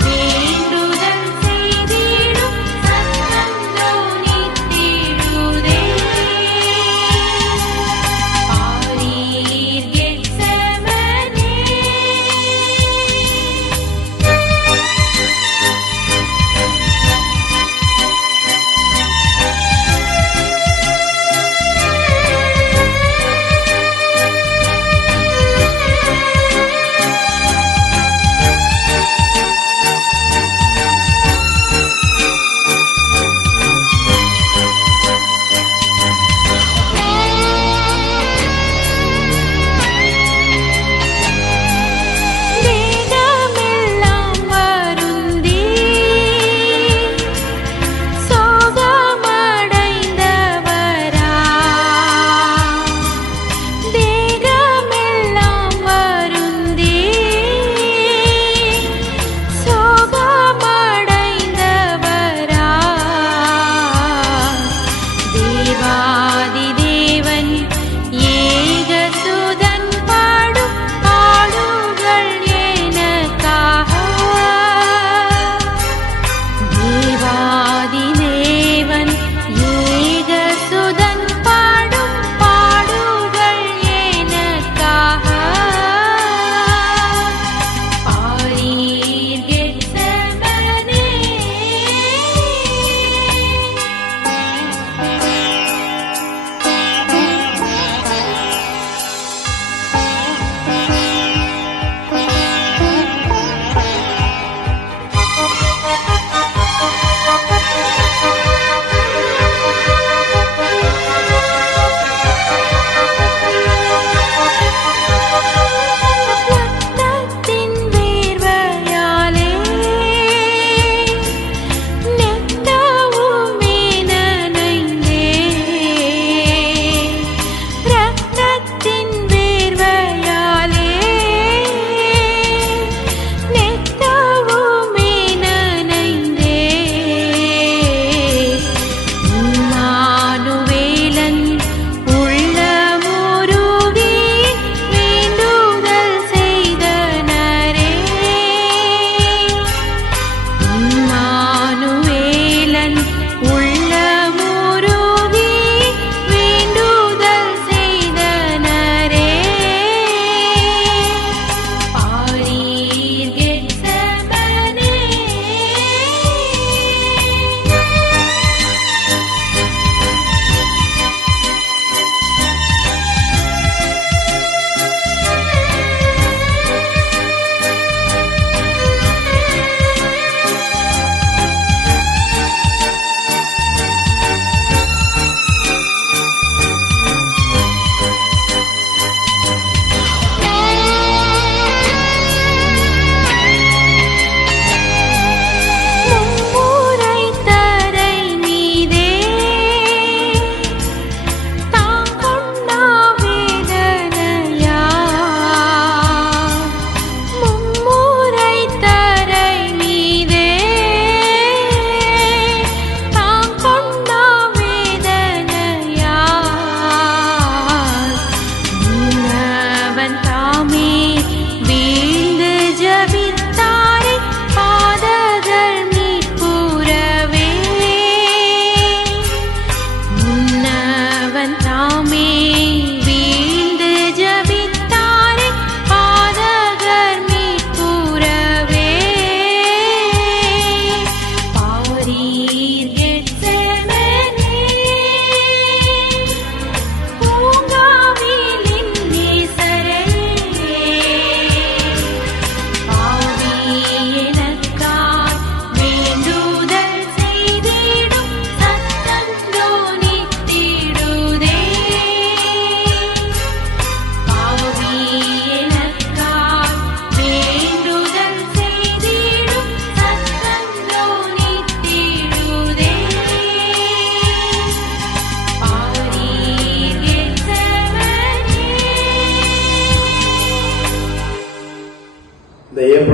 வேண்டுதல் செய்திடும் சத்தம் தோனித்திடுதே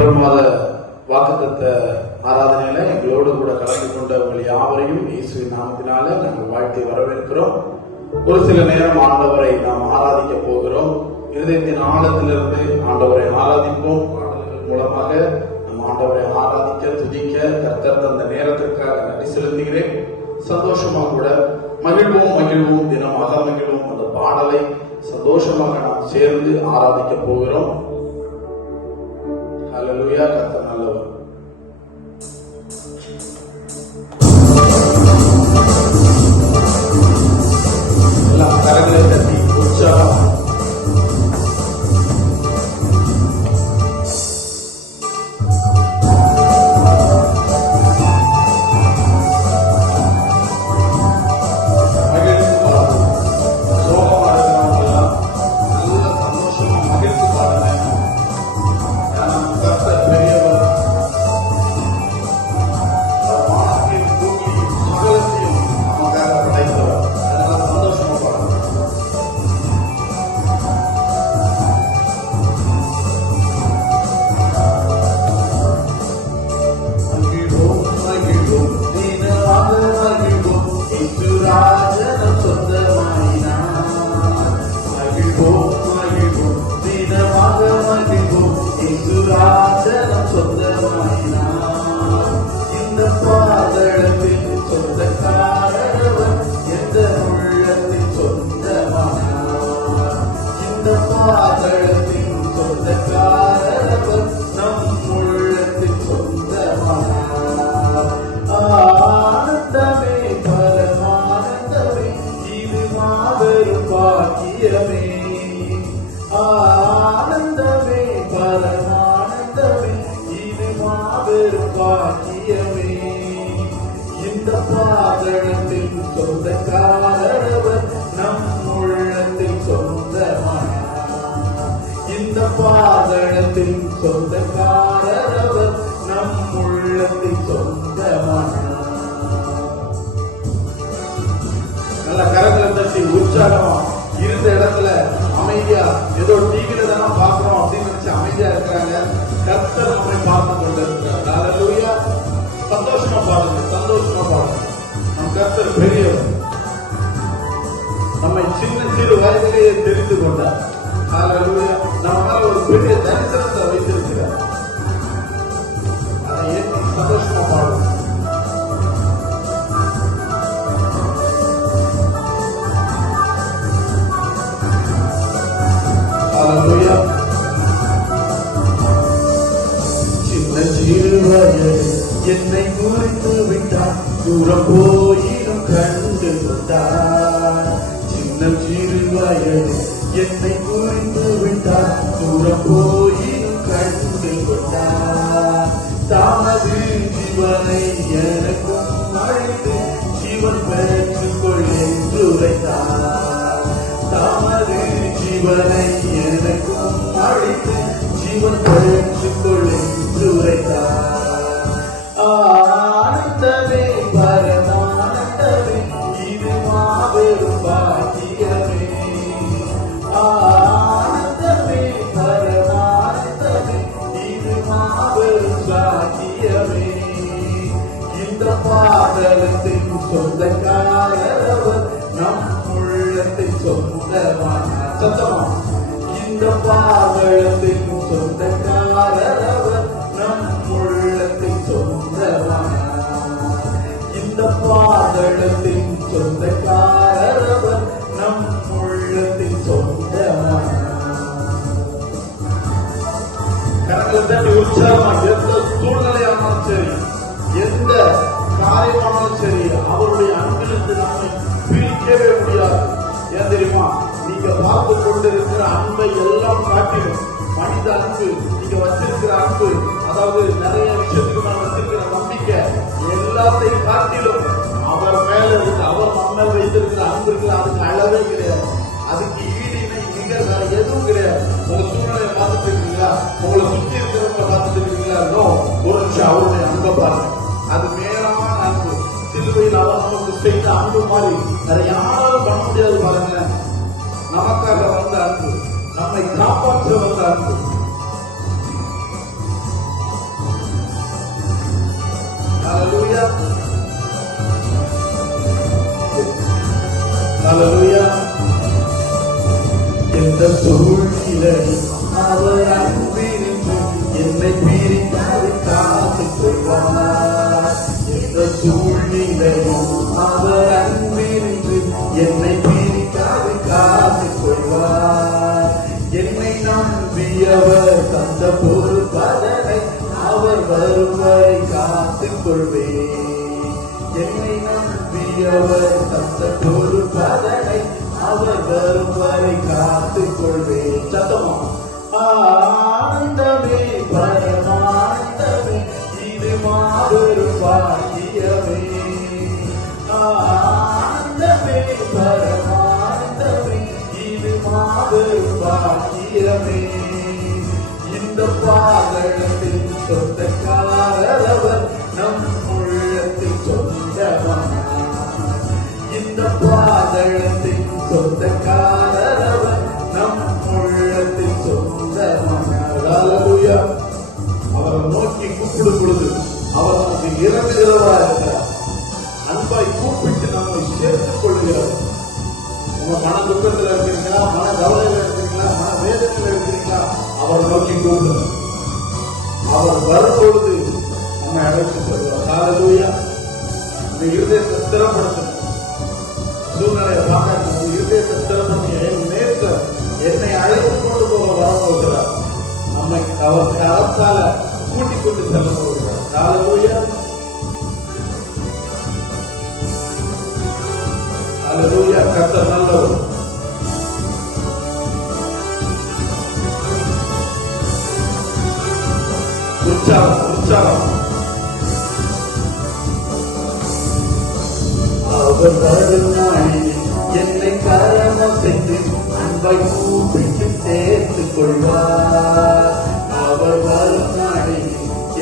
ஏப்ரல் மாத வாக்குத்தத்த ஆராதனையில எங்களோடு கூட கலந்து கொண்ட உங்கள் யாவரையும் இயேசுவின் நாமத்தினால நாங்கள் வாழ்த்தி வரவேற்கிறோம். ஒரு சில நேரம் ஆண்டவரை நாம் ஆராதிக்க போகிறோம். இருதயத்தின் ஆழத்திலிருந்து ஆண்டவரை ஆராதிப்போம். பாடல்கள் மூலமாக நம் ஆண்டவரை ஆராதிக்க துதிக்க கர்த்தர் தந்த நேரத்திற்காக நன்றி செலுத்துகிறேன். சந்தோஷமா கூட மகிழ்வோம் தினமாக மகிழ்வோம். அந்த பாடலை சந்தோஷமாக நாம் சேர்ந்து ஆராதிக்க போகிறோம். ஹல்லேலூயா. கர்த்தர் நல்லவர். எல்லாம் கரங்களை தட்டி உற்சாகம். நல்ல கரங்களை தட்டி உற்சாகமா இருந்த இடத்துல அமைதியா, ஏதோ டிவில தானே பாக்குறோம் அப்படின்னு நினைச்சு அமைதியா இருக்கிறாங்க. கர்த்தர் நம்மை பார்த்து கொண்டிருக்கிறார். ஹல்லேலூயா. சந்தோஷமா பாடுங்க. நம் கர்த்தர் பெரியவர். நம்மை சின்ன சிறு வயதிலேயே தெரிந்து கொண்டார். ஹல்லேலூயா. நம்ம மேல ஒரு பெரிய தரிசனத்தை வைத்திருக்கிறார். அதை ஏற்றி சந்தோஷமா பாடுங்க. ஹல்லேலூயா. சின்ன சிறு வயது என்னை குறித்து விட்டார், தூரம் போயிடும் கண்டு கொண்டார். சின்ன சிறு வயது என்னை குறித்து விட்டார், தூரம் போயிடும் கண்டு கொண்டார். தமது ஜீவனை எனக்கும் அழைத்து ஜீவன் பெற்றுக்கொள் என்று உரைத்தார். தமது ஜீவனை எனக்கும் அழைத்து ஜீவன் பெற்றுக்கொள் என்று உரைத்தார். ஆனந்தமே பரமானந்தமே, இது மாபெரும் பாக்கியமே. ஆனந்தமே பரமானந்தமே, இது மாபெரும் பாக்கியமே. இந்த பாதலத்தின் சொந்தக்காரவர் நம் உள்ளத்தின் சொந்தமான சத்தமா. இந்த பாதலத்தின் சொந்தக்காரவர் நம் உள்ளத்தின் சொந்தமான. இந்த பாதலத்தின் சொந்தக்காரவர் நம் உள்ளத்தின் சொந்தமான. கரங்களை தட்டி உற்சாகமா. எந்த சூழ்நிலையானாலும் சரி, எந்த காரியமானாலும் சரி, அவருடைய அன்பிலிருந்து நம்மை பிரிக்கவே முடியாது. ஏன் தெரியுமா? நீங்க பார்த்து கொண்டிருக்கிற அன்பை எல்லாம் காட்டிடும் மனித அன்பு, நீங்க வச்சிருக்கிற அன்பு, அதாவது நிறைய விஷயத்துக்கு நான் வச்சிருக்கிற நம்பிக்கை எல்லாத்தையும் காட்டிலும் அவர் மேல இருக்கு, அவர் நம்ம வைத்திருக்கிற அன்பு இருக்குல்ல, அதுக்கு அளவே கிடையாது. அதுக்கு ஈடு இணை நிகர் வேற எதுவும் கிடையாது. உங்க சூழ்நிலையை பார்த்துட்டு இருக்கீங்களா? உங்களை சுற்றி இருக்கிறவங்க பார்த்துட்டு இருக்கீங்களா? ஒரு நிமிஷம் அவருடைய அன்பை பாருங்க. அது மேலான அன்பு. சிலுவையில் அவர் நமக்கு செய்த அன்பு மாதிரி வேற யாராலும் பண்ண முடியாது. பாருங்க, நமக்காக வந்த அன்பு, நம்மை காப்பாற்ற வந்த அன்பு. ஹalleluya ஹalleluya எந்த சூழ்நிலையில் அவர் அன்பினின்று என்னை பிரிக்காது காத்துக் கொள்வார். எந்த சூழ்நிலையில் அவர் அன்பினின்று என்னை பிரிக்காது காத்துக் கொள்வார். என்னை நம்பியவர் தந்த பொறுப்பதனை அவர் வரும் வரை காத்துக் கொள்வேன். என்னை நம்பியவர் தந்த பொறுப்பதனை அவர் வரும் வரை காத்துக் கொள்வேன். சத்தமா ஆனந்தமே பரமானந்தமே இது மாபெரும் பாக்கியமே. ஆனந்தமே பரமானந்தமே இது மாபெரும் பாக்கியமே. இந்த பாதளத்தில் சொந்தக்காரர் அவர் நம் உள்ளத்தில் சொந்தமான. இந்த பாதளத்தில் சொந்தக்காரர் அவர் நம் உள்ளத்தில் சொந்தமான. ஹalleluya அவரை நோக்கி கூப்பிடும் பொழுது அவர் நமக்கு இறங்குகிறவராக இருக்கிறார். அன்பாய் கூப்பிட்டு நம்மை சேர்த்துக் கொள்கிறார். உங்க மன துக்கத்தில் இருக்கிறீங்களா, மன கவலையில் இருக்கிறீங்களா, மன வேதனையில் இருக்கிறீங்களா, அவர் நோக்கி கூப்பிடுங்க. அவர் வரும்பொழுது நம்மை அழைத்து சொல்வார். ஹalleluya இந்த இருதயத்தை ஸ்திரப்படுத்தணும். சூழ்நிலையை பார்க்க இருதயத்தை ஸ்திரப்படுத்தி நேற்று என்னை அழைத்து கொண்டு போக வரப்போகிறார். நம்மை அவர் கரத்தால கூட்டிக் கொண்டு செல்ல போகிறார். ஹalleluya ஹalleluya கர்த்தர் நல்லவர். உற்சாகம் உற்சாகம். அவர் வரும் நாளில் என்னை கரமசைத்து அன்பை கூப்பிட்டு சேர்த்துக் கொள்வார். அவர் வரும் நாளில்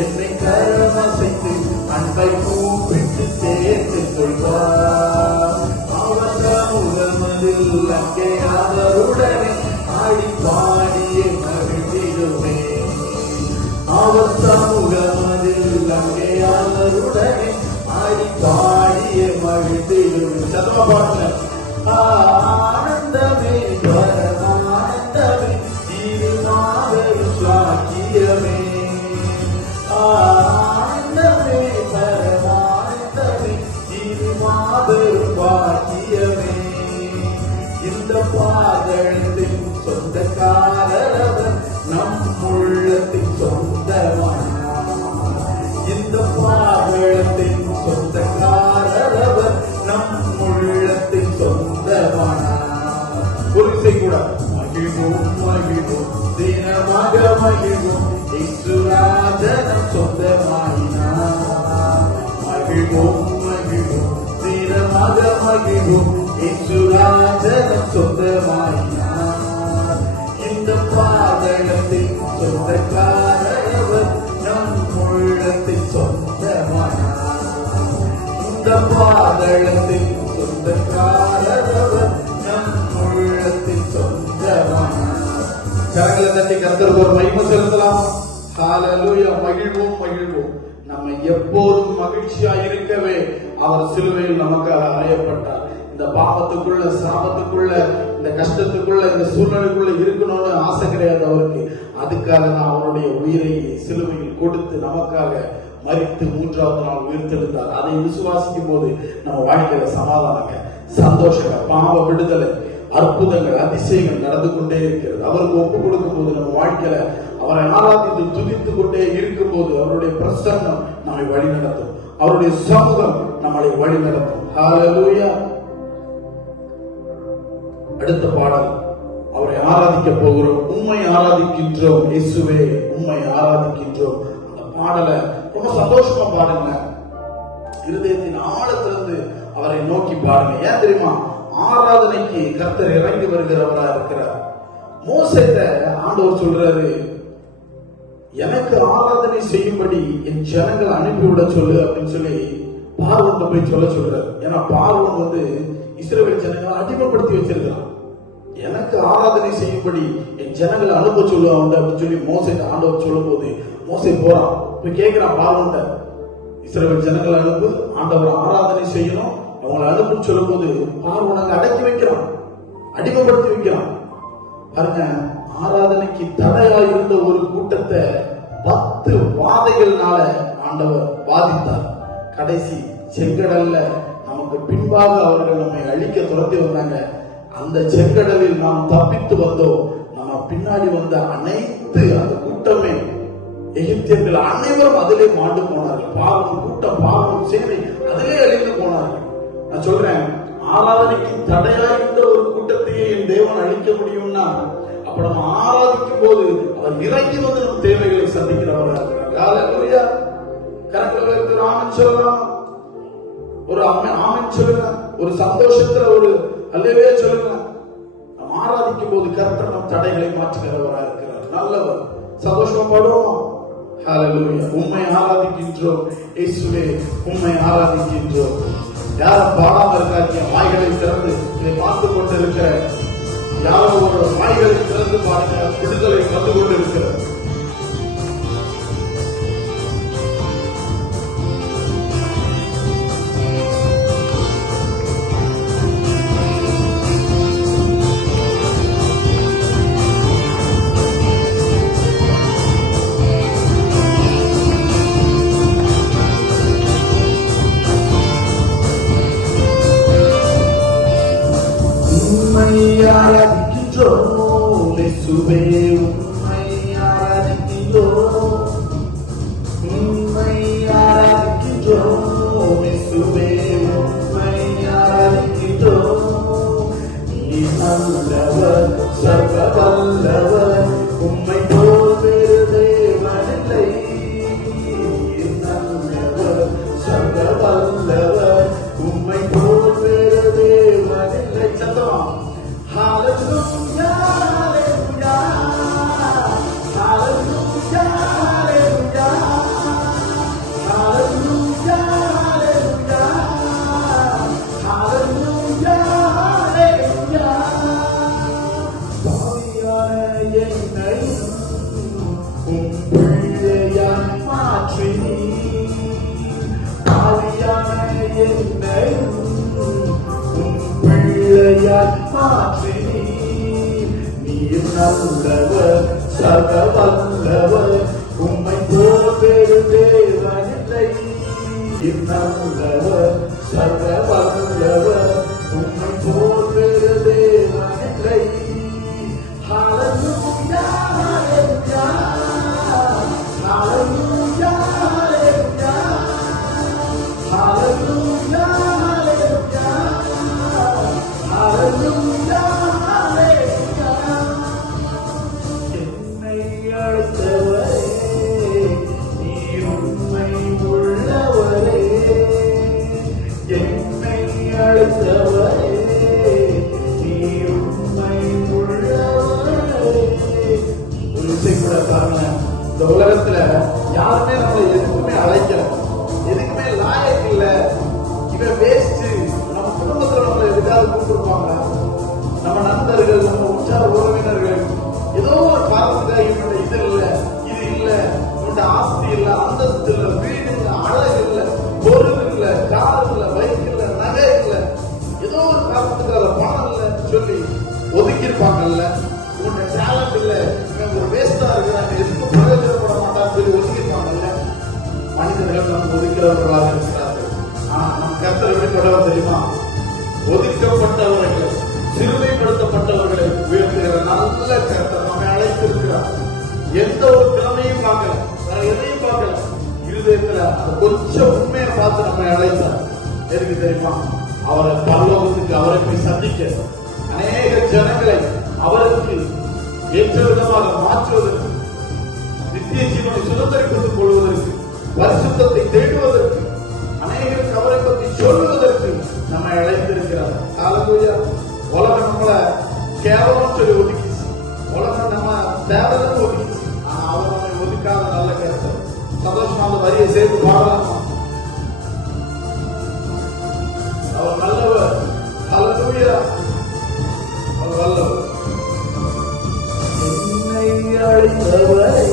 என்னை கரமசைத்து அன்பை கூப்பிட்டு சேர்த்துக் கொள்வார். அவர் சமூகமதில் அங்கே அவருடனே ஆடி பாடியே மகிழ்ந்திடுவே. அவர் சமூகமதில் அங்கே அவருடனே ஆடி பாடியே மகிழ்ந்திடுவே. சத்தமா பாடுங்க. ஆனந்தமே பரமானந்தமே இது மாபெரும் பாக்கியமே. ஆனந்தமே பரமானந்தமே இது மாபெரும் பாக்கியமே. இந்த பாதளத்தின் சொந்தக்காரர் அவர் நம் உள்ளத்தின் சொந்தமான. இந்த பாதளத்தின் சொந்தக்காரர் அவர் நம் உள்ளத்தின் சொந்தமான. ஒரு இசை கூட மகிழ்வோம் மகிழ்வோம் தினமாக மகிழ்வோம் இயேசுராஜனம் சொந்தமாயினார். மகிழ்வோம் மகிழ்வோம் தினமாக மகிழ்வோம் இயேசுராஜனம் சொந்தமாயினார். இந்த பாதளத்தின் சொந்தக்காரர் அவர் நம் உள்ளத்தின் சொந்தமானார். இந்த பாதளத்தின் சொந்தக்காரர் அவர் நம் உள்ளத்தின் சொந்தமானார். கரங்களை தட்டி கர்த்தருக்கு ஒரு மகிமை செலுத்தலாம். ஹalleluya மகிழ்வோம் மகிழ்வோம். நம்மை எப்போதும் மகிழ்ச்சியா இருக்கவே அவர் சிலுவையில் நமக்காக அறையப்பட்டார். இந்த பாவத்துக்குள்ள சாபத்துக்குள்ள இந்த கஷ்டத்துக்குள்ள இந்த சூழ்நிலைக்குள்ள இருக்கணும்னு ஆசை கிடையாது அவருக்கு. அதுக்காக தான் அவருடைய உயிரை சிலுவையில் கொடுத்து நமக்காக மரித்து மூன்றாவது நாள் உயிர்த்தெழுந்தார். அதை விசுவாசிக்கும் போது நம்ம வாழ்க்கையில சமாதானங்க, சந்தோஷங்க, பாவ விடுதலை, அற்புதங்கள், அதிசயங்கள் நடந்து கொண்டே இருக்கிறது. அவருக்கு ஒப்பு கொடுக்கும் போது நம்ம வாழ்க்கையில அவரை ஆராதித்து துதித்துக் கொண்டே இருக்கும் போது அவருடைய பிரசன்னம் நம்மை வழி நடத்தும். அவருடைய சமூகம் நம்மளை வழி நடத்தும். ஹalleluya அடுத்த பாடல் அவரை ஆராதிக்க போகிறோம். உம்மை ஆராதிக்கின்றோம் இயேசுவே, உம்மை ஆராதிக்கின்றோம். அந்த பாடலை ரொம்ப சந்தோஷமா பாடுங்க. இருதயத்தின் ஆழத்திலிருந்து அவரை நோக்கி பாடுங்க. ஏன் தெரியுமா? ஆராதனைக்கு கர்த்தர் இறங்கி வருகிறவரா இருக்கிறார். மோசேட்ட ஆண்டவர் சொல்றாரு, எனக்கு ஆராதனை செய்யும்படி என் ஜனங்களை அனுப்பிவிட சொல்லு அப்படின்னு சொல்லி பார்வோன்ட்ட போய் சொல்றாரு. ஏன்னா பார்வோன் இஸ்ரவேல் ஜனங்களை அடிமைப்படுத்தி வச்சிருக்கிறான். எனக்கு ஆராதனை செய்யும்படி என் ஜனங்களை அனுப்ப சொல்லுவாங்க அப்படின்னு சொல்லி மோசே ஆண்டவர் சொல்லும் போது மோசே போறான். போய் கேட்கிறான் பார்வோன்ட்ட, இஸ்ரவேல் ஜனங்கள் அனுப்பு, ஆண்டவர் ஆராதனை செய்யணும், அவங்களை அனுப்புன்னு சொல்லும் போது பார்வோன் அடக்கி வைக்கிறான், அடிமைப்படுத்தி வைக்கிறான். பாருங்க, ஆராதனைக்கு தடையா இருந்த ஒரு கூட்டத்தை 10 வாதைகள்னால ஆண்டவர் பாதித்தார். கடைசி செங்கடல்ல நமக்கு பின்பாக அவர்கள் நம்மை அழிக்க துரத்தி வந்தாங்க. அந்த செங்கடலில் நாம் தப்பித்து வந்தோம். நம்ம பின்னாடி வந்த அனைத்து அந்த கூட்டமே எகிப்தியர்கள் அனைவரும் அதிலே மாண்டு போனார்கள். பாவம் கூட்டம், பாவம் சேவை அதிலே அழிந்து போனார்கள். நான் சொல்றேன், ஆராதனைக்கு தடையா இருந்த ஒரு கூட்டத்தையே என் தேவன் அழிக்க முடியும்னா, அப்ப நம்ம ஆராதிக்கும் போது அவர் இறங்கி வந்து நம் தேவைகளை சந்திக்கிறவராக இருக்கிறார். கரங்களை ஆமென் சொல்லலாம். ஒரு ஆமென் சொல்லுங்க. ஒரு சந்தோஷத்துல ஒரு அல்லவே சொல்லுங்க. நாம் ஆராதிக்கும் போது கர்த்தர் நம் தடைகளை மாற்றுகிறவராக இருக்கிறார். நல்லவர். சந்தோஷமா பாடுவோம். ஹல்லேலூயா. உம்மை ஆராதிக்கின்றோம் இயேசுவே, உம்மை ஆராதிக்கின்றோம். யாரும் பாடாம இருக்காங்க, வாய்களை திறந்து இதை பார்த்து கொண்டு இருக்கிற யாரோ ஒரு வாய்களை திறந்து பாருங்க, விடுதலை வந்து கொண்டு இருக்கிறது. ஆராதிக்கின்றோம் இயேசுவே, உம்மை ஆராதிக்கின்றோம், உம்மை ஆராதிக்கின்றோம் இயேசுவே, உம்மை ஆராதிக்கின்றோம். நீ நல்லவர், சர்வ வல்லவர், உம்மை போல் வேறு தேவனில்லை. நல்லவர், சர்வ வல்லவர், உம்மை போல் வேறு தேவனில்லை. சத்தமா Hallelujah, hallelujah, hallelujah, hallelujah, hallelujah, hallelujah, hallelujah, hallelujah. பாவியான என்னை உம் பிள்ளையாய் மாற்றி நீர், பாவியான என்னை உம் பிள்ளையாய் மாற்றி நீர். நல்லவர், சர்வ வல்லவர், உம்மை போல் வேறு தேவனில்லை. நல்லவர், சர்வ வல்லவர், உம்மை போல் வேறு தேவனில்லை. ஹல்லேலூயா, ஹல்லேலூயா, ஹல்லேலூயா, ஹல்லேலூயா, ஹல்லேலூயா, ஹல்லேலூயா, ஹல்லேலூயா. என்னை அழைத்தவரே, நீர் உண்மை உள்ளவரே. என்னை அழைத்தவரே, நீர் உண்மை உள்ளவரே. ஒரு விஷயம் கூட பாருங்க, இந்த உலகத்துல யாருமே நம்மளை எதுக்குமே அழைக்கல, எதுக்குமே லாயக்கு இல்ல, இவன் வேஸ்ட். நம்ம குடும்பத்துல நம்மளை எதுக்காவது கூப்பிட்டுருப்பாங்க, நம்ம நண்பர்கள், நம்ம உற்சாக உறவினர்கள் ஏதோ ஒரு காரணத்துக்காக இவன்கிட்ட இது இல்ல, இது இல்ல, இவன்கிட்ட ஆஸ்தி இல்ல, அந்தஸ்து இல்ல, வீடு இல்ல, அழகு இல்ல, பொருள் இல்ல, கார் இல்ல, பைக் இல்ல, நகை இல்ல, ஏதோ ஒரு காரணத்துக்காக பணம் இல்ல சொல்லி ஒதுக்கி இருப்பாங்கல்ல. இவன்கிட்ட டேலண்ட் இல்ல, இவன் ஒரு வேஸ்டா இருக்கிறாங்க, எதுக்கும் பிரயோஜனப்பட மாட்டான்னு சொல்லி ஒதுக்கிருப்பாங்கல்ல. மனிதர்கள் நம்ம ஒதுக்கிறவர்களாக இருக்கிறார்கள். நம் கர்த்தர் எப்படிப்பட்டவர் தெரியுமா? ஒதுக்கப்பட்டவர்கள், சிறுமைப்படுத்தப்பட்டவர்களை உயர்த்துகிற நல்ல கர்த்தர் நம்மை அழைத்திருக்கிறார். எந்த ஒரு கிழமையும் பார்க்கல, வேற எதையும் பார்க்கல, இருதயத்துல அந்த கொஞ்சம் உண்மையை பார்த்து நம்மை அழைத்தார். எதுக்கு தெரியுமா? அவரை பரலோகத்துக்கு, அவரை போய் சந்திக்க, அநேக ஜனங்களை அவருக்கு ஏற்ற விதமாக மாற்றுவதற்கு, நித்திய ஜீவனை சுதந்திரித்துக் கொள்வதற்கு, பரிசுத்தத்தை தேடுவதற்கு, அநேகருக்கு அவரை பற்றி சொல்வதற்கு நம்மை அழைத்திருக்கிறார். ஹல்லேலூயா. உலகம் நம்மளை கேவலம் சொல்லி ஒதுக்கிச்சு, உலகம் நம்ம தேவலன்னு ஒதுக்கிச்சு. ஆனா அவர் நம்மை ஒதுக்காத நல்ல கருத்து. சந்தோஷமா அந்த வரியை சேர்த்து பாடலாமா? அவர் நல்லவர். ஹல்லேலூயா. அவர் நல்லவர். என்னை அழைத்தவரே,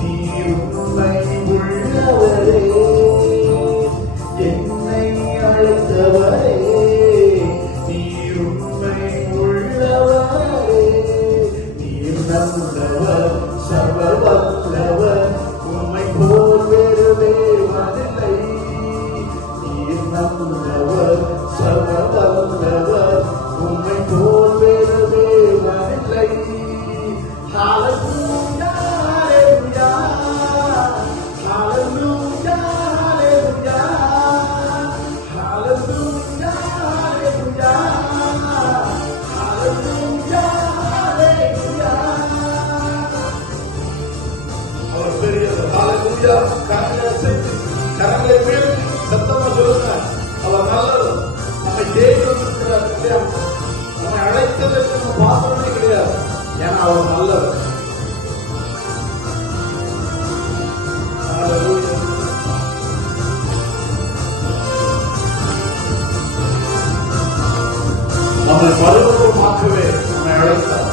நீர் உண்மை உள்ளவரே. நம்மை அழைத்ததற்கு நம்ம பாத்திரமே கிடையாது. ஏன்னா அவர் நல்லவர். நம்மை பரிபூர்ணமாக்கவே நம்மை அழைத்தார்.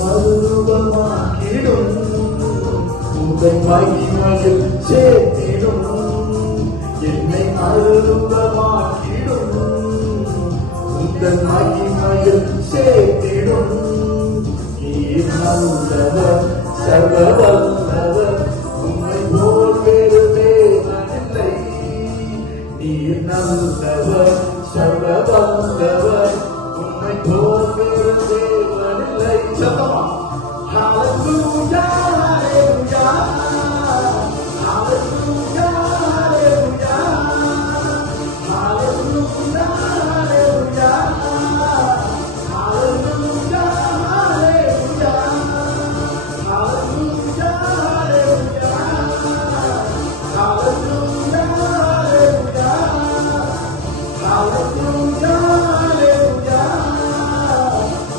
மறுரூபமாக்கிடும் உங்கள் மகிமையில் சேர்த்திடும், என்னை மறுரூபமாக்கிடும் உங்கள் மகிமையில் சேர்த்திடும். நீர் நல்லவர், சர்வ வல்லவர், உம்மை போல் வேறு தேவனில்லை. நீர் நல்லவர், சர்வ வல்லவர், உம்மை போல் வேறு தேவனில்லை. சத்தமா ஹalleluya ஹalleluya ஹalleluya ஹalleluya ஹalleluya ஹalleluya ஹalleluya ஹalleluya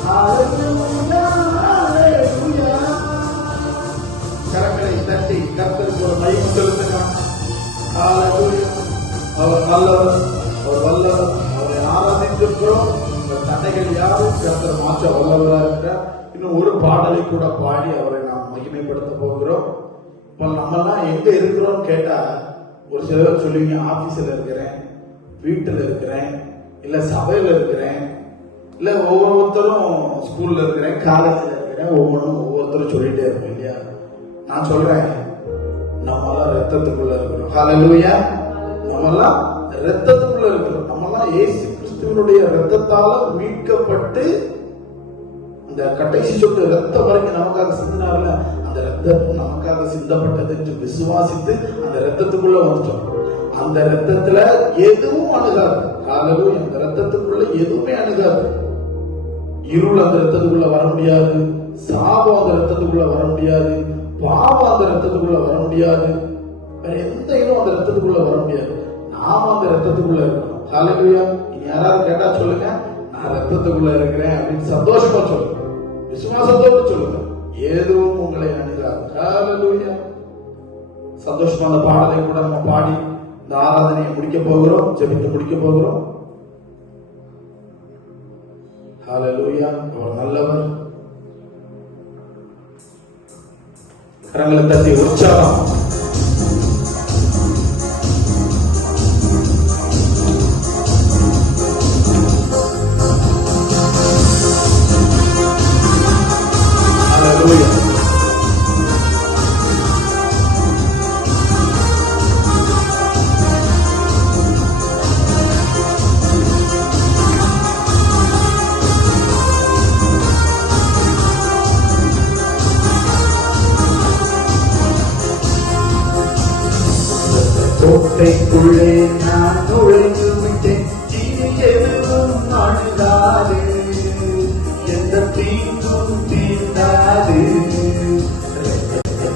ஹalleluya ஹalleluya கரங்களை தட்டி கர்த்தருக்கு ஒரு மகிமை செலுத்துங்கள். ஹalleluya. அவர் நல்லவர், அவர் வல்லவர். அவரை ஆராதித்திருக்கிறோம். தன்னைகள் யாரும் கர்த்தர் மாற்ற வல்லவராக இருக்கிறார். இன்னும் ஒரு பாடலை கூட பாடி அவரை நாம் மகிமைப்படுத்த போகிறோம். இப்போ நம்மெல்லாம் எங்க இருக்கிறோம் கேட்டா, ஒரு சிலர் சொல்லுவீங்க ஆபீஸ்ல இருக்கிறேன், வீட்டுல இருக்கிறேன், இல்ல சபையில இருக்கிறேன், இல்ல ஒவ்வொருத்தரும் ஸ்கூல்ல இருக்கிறேன், காலேஜ்ல இருக்கிறேன், ஒவ்வொருத்தரும் சொல்லிட்டே இருப்போம் இல்லையா? நான் சொல்றேன், நம்மெல்லாம் ரத்தத்துக்குள்ள இருக்கிறோம். ஹalleluya. நம்மெல்லாம் ரத்தத்துக்குள்ள இருக்கிறோம். நம்மெல்லாம் இயேசு கிறிஸ்துவினுடைய ரத்தத்தால மீட்கப்பட்டு, இந்த கடைசி சொட்டு ரத்தம் வரைக்கும் நமக்காக சிந்தினார்ல, அந்த ரத்தம் நமக்காக சிந்தப்பட்டது என்று விசுவாசித்து அந்த ரத்தத்துக்குள்ள வந்துட்டோம். அந்த ரத்தத்துல எதுவும் அணுகாது. ஹalleluya. அந்த ரத்தத்துக்குள்ள எதுவுமே அணுகாது. இருள் அந்த ரத்தத்துக்குள்ள வர முடியாது, சாபம் அந்த ரத்தத்துக்குள்ள வர முடியாது, பாவம் அந்த ரத்தத்துக்குள்ள வர முடியாது, வேற எந்த இனம் அந்த ரத்தத்துக்குள்ள வர முடியாது. நாம அந்த ரத்தத்துக்குள்ள இருக்கணும். ஹalleluya. இனி யாராவது கேட்டா சொல்லுங்க, நான் ரத்தத்துக்குள்ள இருக்கிறேன் அப்படின்னு சந்தோஷமா சொல்லுங்க, விசுவாசத்தோடு சொல்லுங்க. எதுவும் உங்களை அணுகாது. ஹalleluya. சந்தோஷமா அந்த பாடலை கூட நம்ம பாடி இந்த ஆராதனையை முடிக்க போகிறோம், ஜெபித்து முடிக்க போகிறோம். ஹalleluya. அவர் நல்லவர். கரங்களை தட்டி உற்சாகம். ஹalleluya. கோட்டைக்குள்ளே நான் நுழைந்து விட்டேன், இனி எதுவும் அணுகாது, எந்த தீங்கும் தீண்டாது.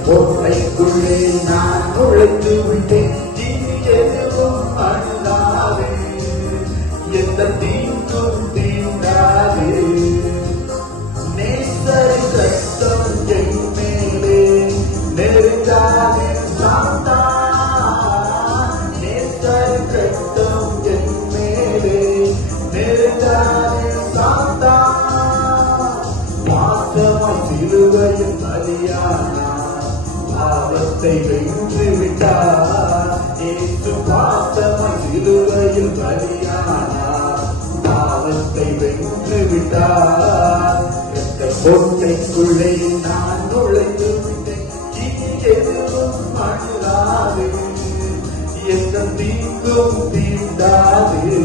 கோட்டைக்குள்ளே நான் நுழைந்து விட்டேன், இனி எதுவும் அணுகாது, எந்த தீங்கும் தீண்டாது. நேசரி ரத்தம் என் மேலே நெருங்காது சாத்தா, சிலுவையில் பலியானார், பாவத்தை வென்று விட்டார். இயேசு பாசமாய் சிலுவையில் பலியானார், பாவத்தை வென்று விட்டார். கோட்டைக்குள்ளே நான் நுழைந்து விட்டேன், இனி எதுவும் அணுகாது, எந்த தீங்கும் தீண்டாது.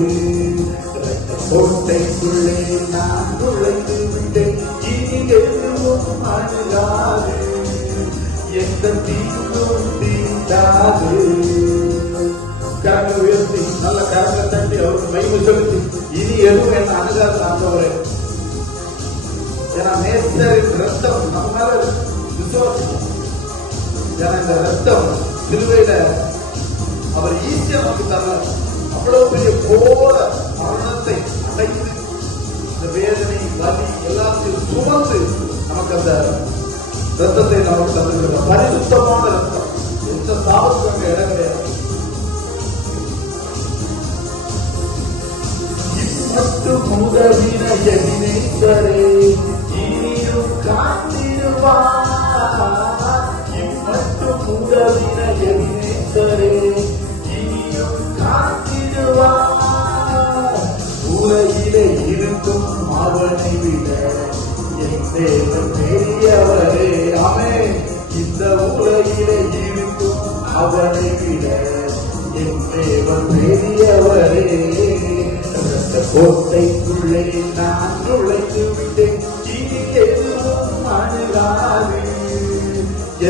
கோட்டைக்குள்ளே நான் நுழைந்து விட்டேன், இனி எதுவும் அணுகாது, எந்த தீங்கும் தீண்டாது. கரங்களை உயர்த்தி நல்ல கரங்களை தட்டி அவருக்கு மகிமை செலுத்தி, இனி எதுவும் என்ன அணுகாது ஆண்டவரே. ஏன்னா நேசரின் ரத்தம் நம்ம மேல விசுவாசிக்கும். ஏன்னா இந்த ரத்தம் சிலுவையில அவர் ஈஸியா நமக்கு தரல. அவ்வளவு பெரிய கோர மரணத்தை அடைந்து இந்த வேதனை வலி எல்லாத்தையும் சுமந்து நமக்கு அந்த ரத்தத்தை நமக்கு தந்திருக்கிற பரிசுத்தமான ரத்தம். எந்த சாபத்துக்கு அங்க இடம் கிடையாது. மட்டும் முதலின எதினேசரே இனியும் காத்திடுவார். இம்மட்டும் முதலின எதினேசரே இனியும் காத்திடுவார். உலகிலே இருக்கும் அவனை விட என் தேவன் பெரியவரே. ஆமென். இந்த உலகிலே இருக்கும் அவனை விட என் தேவன் பெரியவரே. கோட்டைக்குள்ளே நான் நுழைந்து விட்டேன், இனி எதுவும் அணுகாது,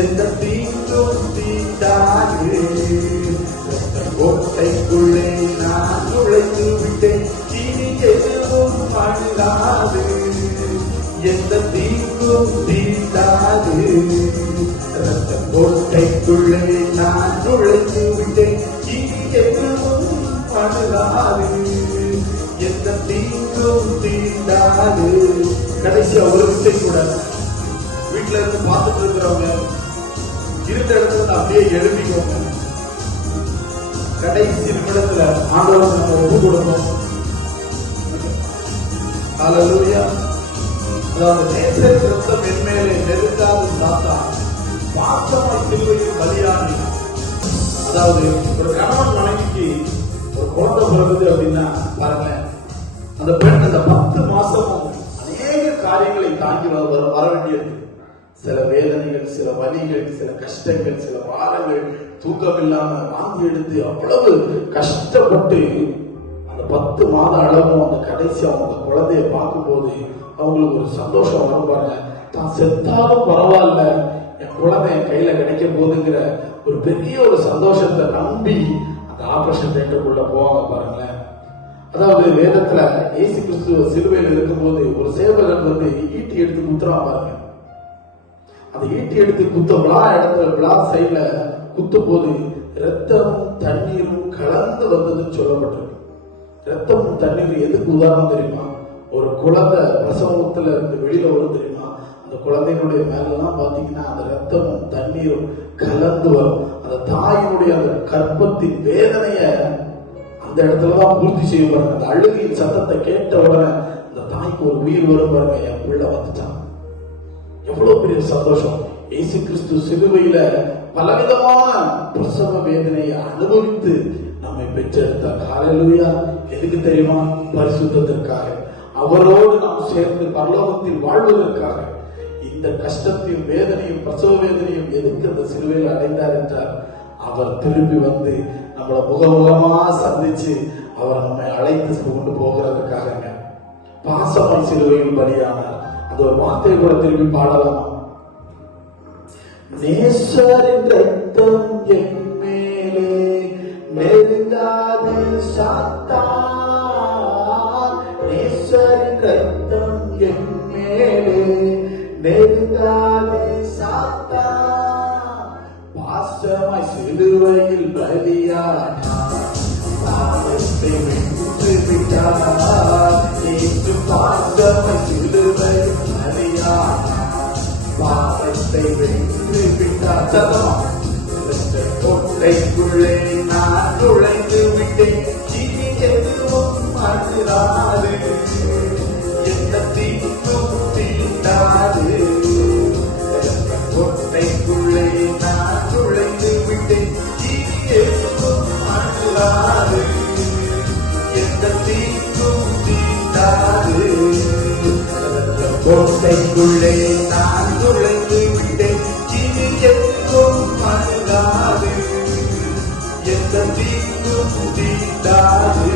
எந்த தீங்கும் தீண்டாது. கோட்டைக்குள்ளே நான் நுழைந்து விட்டேன், இனி எதுவும் அணுகாது, எந்த தீங்கும் தீண்டாது. கோட்டைக்குள்ளே நான் நுழைந்து விட்டேன், இனி எதுவும் அணுகாது, எந்த தீங்கும் தீண்டாது. கடைசியா ஒரு விஷயம் கூட, வீட்டுல இருந்து பார்த்துட்டு இருக்கிறவங்க இருந்த இடத்துல அப்படியே எழுப்பிக்கோங்க. கடைசி நிமிடத்துல ஆண்டவருக்கு நம்ம ஒப்பு கொடுக்கணும். ஹல்லேலூயா. அதாவது நேசரின் ரத்தம் என் மேலே நெருங்காது சாத்தா பாசமாய் சிலுவையில் பலியாகி. அதாவது ஒரு கணவன் மனைவிக்கு ஒரு குழந்தை பிறகுது அப்படின்னா பாருங்க, அந்த பெண் அந்த 10 மாசமும் அநேக காரியங்களை தாங்கி வர வேண்டியது. சில வேதனைகள், சில வலிகள், சில கஷ்டங்கள், சில பாரங்கள், தூக்கம் இல்லாம வாங்கி எடுத்து அவ்வளவு கஷ்டப்பட்டு அந்த 10 மாத அளவும் அந்த கடைசி அவங்க குழந்தைய பார்க்கும் போது அவங்களுக்கு ஒரு சந்தோஷம் வரும் பாருங்க. தான் செத்தாலும் பரவாயில்ல, என் குழந்தை என் கையில கிடைக்க போதுங்கிற ஒரு பெரிய ஒரு சந்தோஷத்தை நம்பி அந்த ஆபரேஷன் தியேட்டருக்குள்ள போவாங்க பாருங்களேன். அதாவது வேதத்துல இயேசு கிறிஸ்து சிலுவையில் இருக்கும்போது ஒரு சேவகன் வந்து ஈட்டி எடுத்து குத்துறான் பாருங்க. அந்த ஈட்டி எடுத்து குத்த விழா சைட்ல குத்தும் போது ரத்தமும் தண்ணீரும் கலந்து வந்ததுன்னு சொல்லப்பட்டிருக்கு. ரத்தமும் தண்ணீரும் எதுக்கு உதாரணம் தெரியுமா? ஒரு குழந்தை பிரசவத்துல இருந்து வெளியில வரும் தெரியுமா? அந்த குழந்தையினுடைய மேலாம் பாத்தீங்கன்னா அந்த ரத்தமும் தண்ணீரும் கலந்து வரும். அந்த தாயினுடைய அந்த கர்ப்பத்தின் வேதனைய அந்த இடத்துலதான் பூர்த்தி செய்ய பாருங்க. அந்த அழுகையின் சத்தத்தை கேட்ட உடனே அந்த தாய்க்கு ஒரு உயிர் வரும் பாருங்க, என் பிள்ளை வந்துட்டான். எவ்வளவு பெரிய சந்தோஷம். இயேசு கிறிஸ்து சிலுவையில பலவிதமான பிரசவ வேதனையை அனுபவித்து நம்மை பெற்றெடுத்தார். ஹல்லேலூயா. எதுக்கு தெரியுமா? பரிசுத்தத்திற்காக, அவரோடு நாம் சேர்ந்து பரலோகத்தில் வாழ்வதற்காக. இந்த கஷ்டத்தையும் வேதனையும் பிரசவ வேதனையும் எதுக்கு அந்த சிலுவையில் அடைந்தார் என்றார், அவர் திரும்பி வந்து நம்மளை முகமுகமா சந்திச்சு அவர் நம்மை அழைத்து கொண்டு போகிறதுக்காக பாசமாய் சிலுவையில் பலியானார். அது ஒரு வார்த்தை கூட திரும்பி பாடலாம். நேசரின் ரத்தம் என் மேலே நெருங்காது சாத்தான், நேசரின் ரத்தம் என் மேலே நெருங்காது சாத்தான். பாசமாய் சிலுவையில் பலியானார், பாவத்தை வென்று விட்டார். இயேசு பாசமாய் சிலுவையில் பலியானார், பாவத்தை வென்று விட்டார். கோட்டைக்குள்ளே நான் நுழைந்து விட்டேன், இனி எதுவும் அணுகாது, எந்த தீங்கும் தீண்டாது. கோட்டைக்குள்ளே நான் நுழைந்து விட்டேன், இனி எதுவும் அணுகாது, எந்த தீங்கும் தீண்டாது. கோட்டைக்குள்ளே நான் நுழைந்து விட்டேன், இனி எதுவும் அணுகாது, எந்த தீங்கும் தீண்டாது.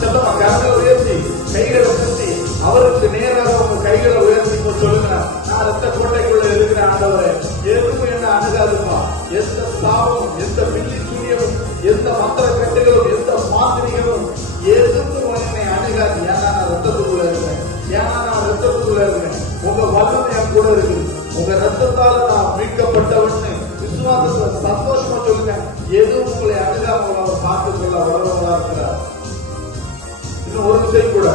சொல்லுமா, கரங்களை உயர்த்தி கைகளை உயர்த்தி அவருக்கு நேராக உங்க கைகளை உயர்த்தி சொல்லுங்க, நான் ரத்த கோட்டைக்குள்ள இருக்கிற ஆண்டவரே, எதுவும் என்ன அணுகாதுமா. எந்த சாவும், எந்த பில்லி சூரியமும், எந்த மந்திர கட்டுகளும், எந்த மாந்திரிகளும் எதுவும் என்னை அணுகாது. ஏன்னா நான் ரத்தத்துக்குள்ள இருக்கேன், ஏன்னா நான் ரத்தத்துக்குள்ள இருக்கேன். உங்க வல்லமை என் கூட இருக்கு, உங்க ரத்தத்தால நான் மீட்கப்பட்டவன்னு விசுவாசத்துல சந்தோஷமா சொல்லுங்க. எதுவும் உங்களை அணுகாம வல்லவரா இருக்கிறார். இன்னும் ஒரு விஷயம் கூட,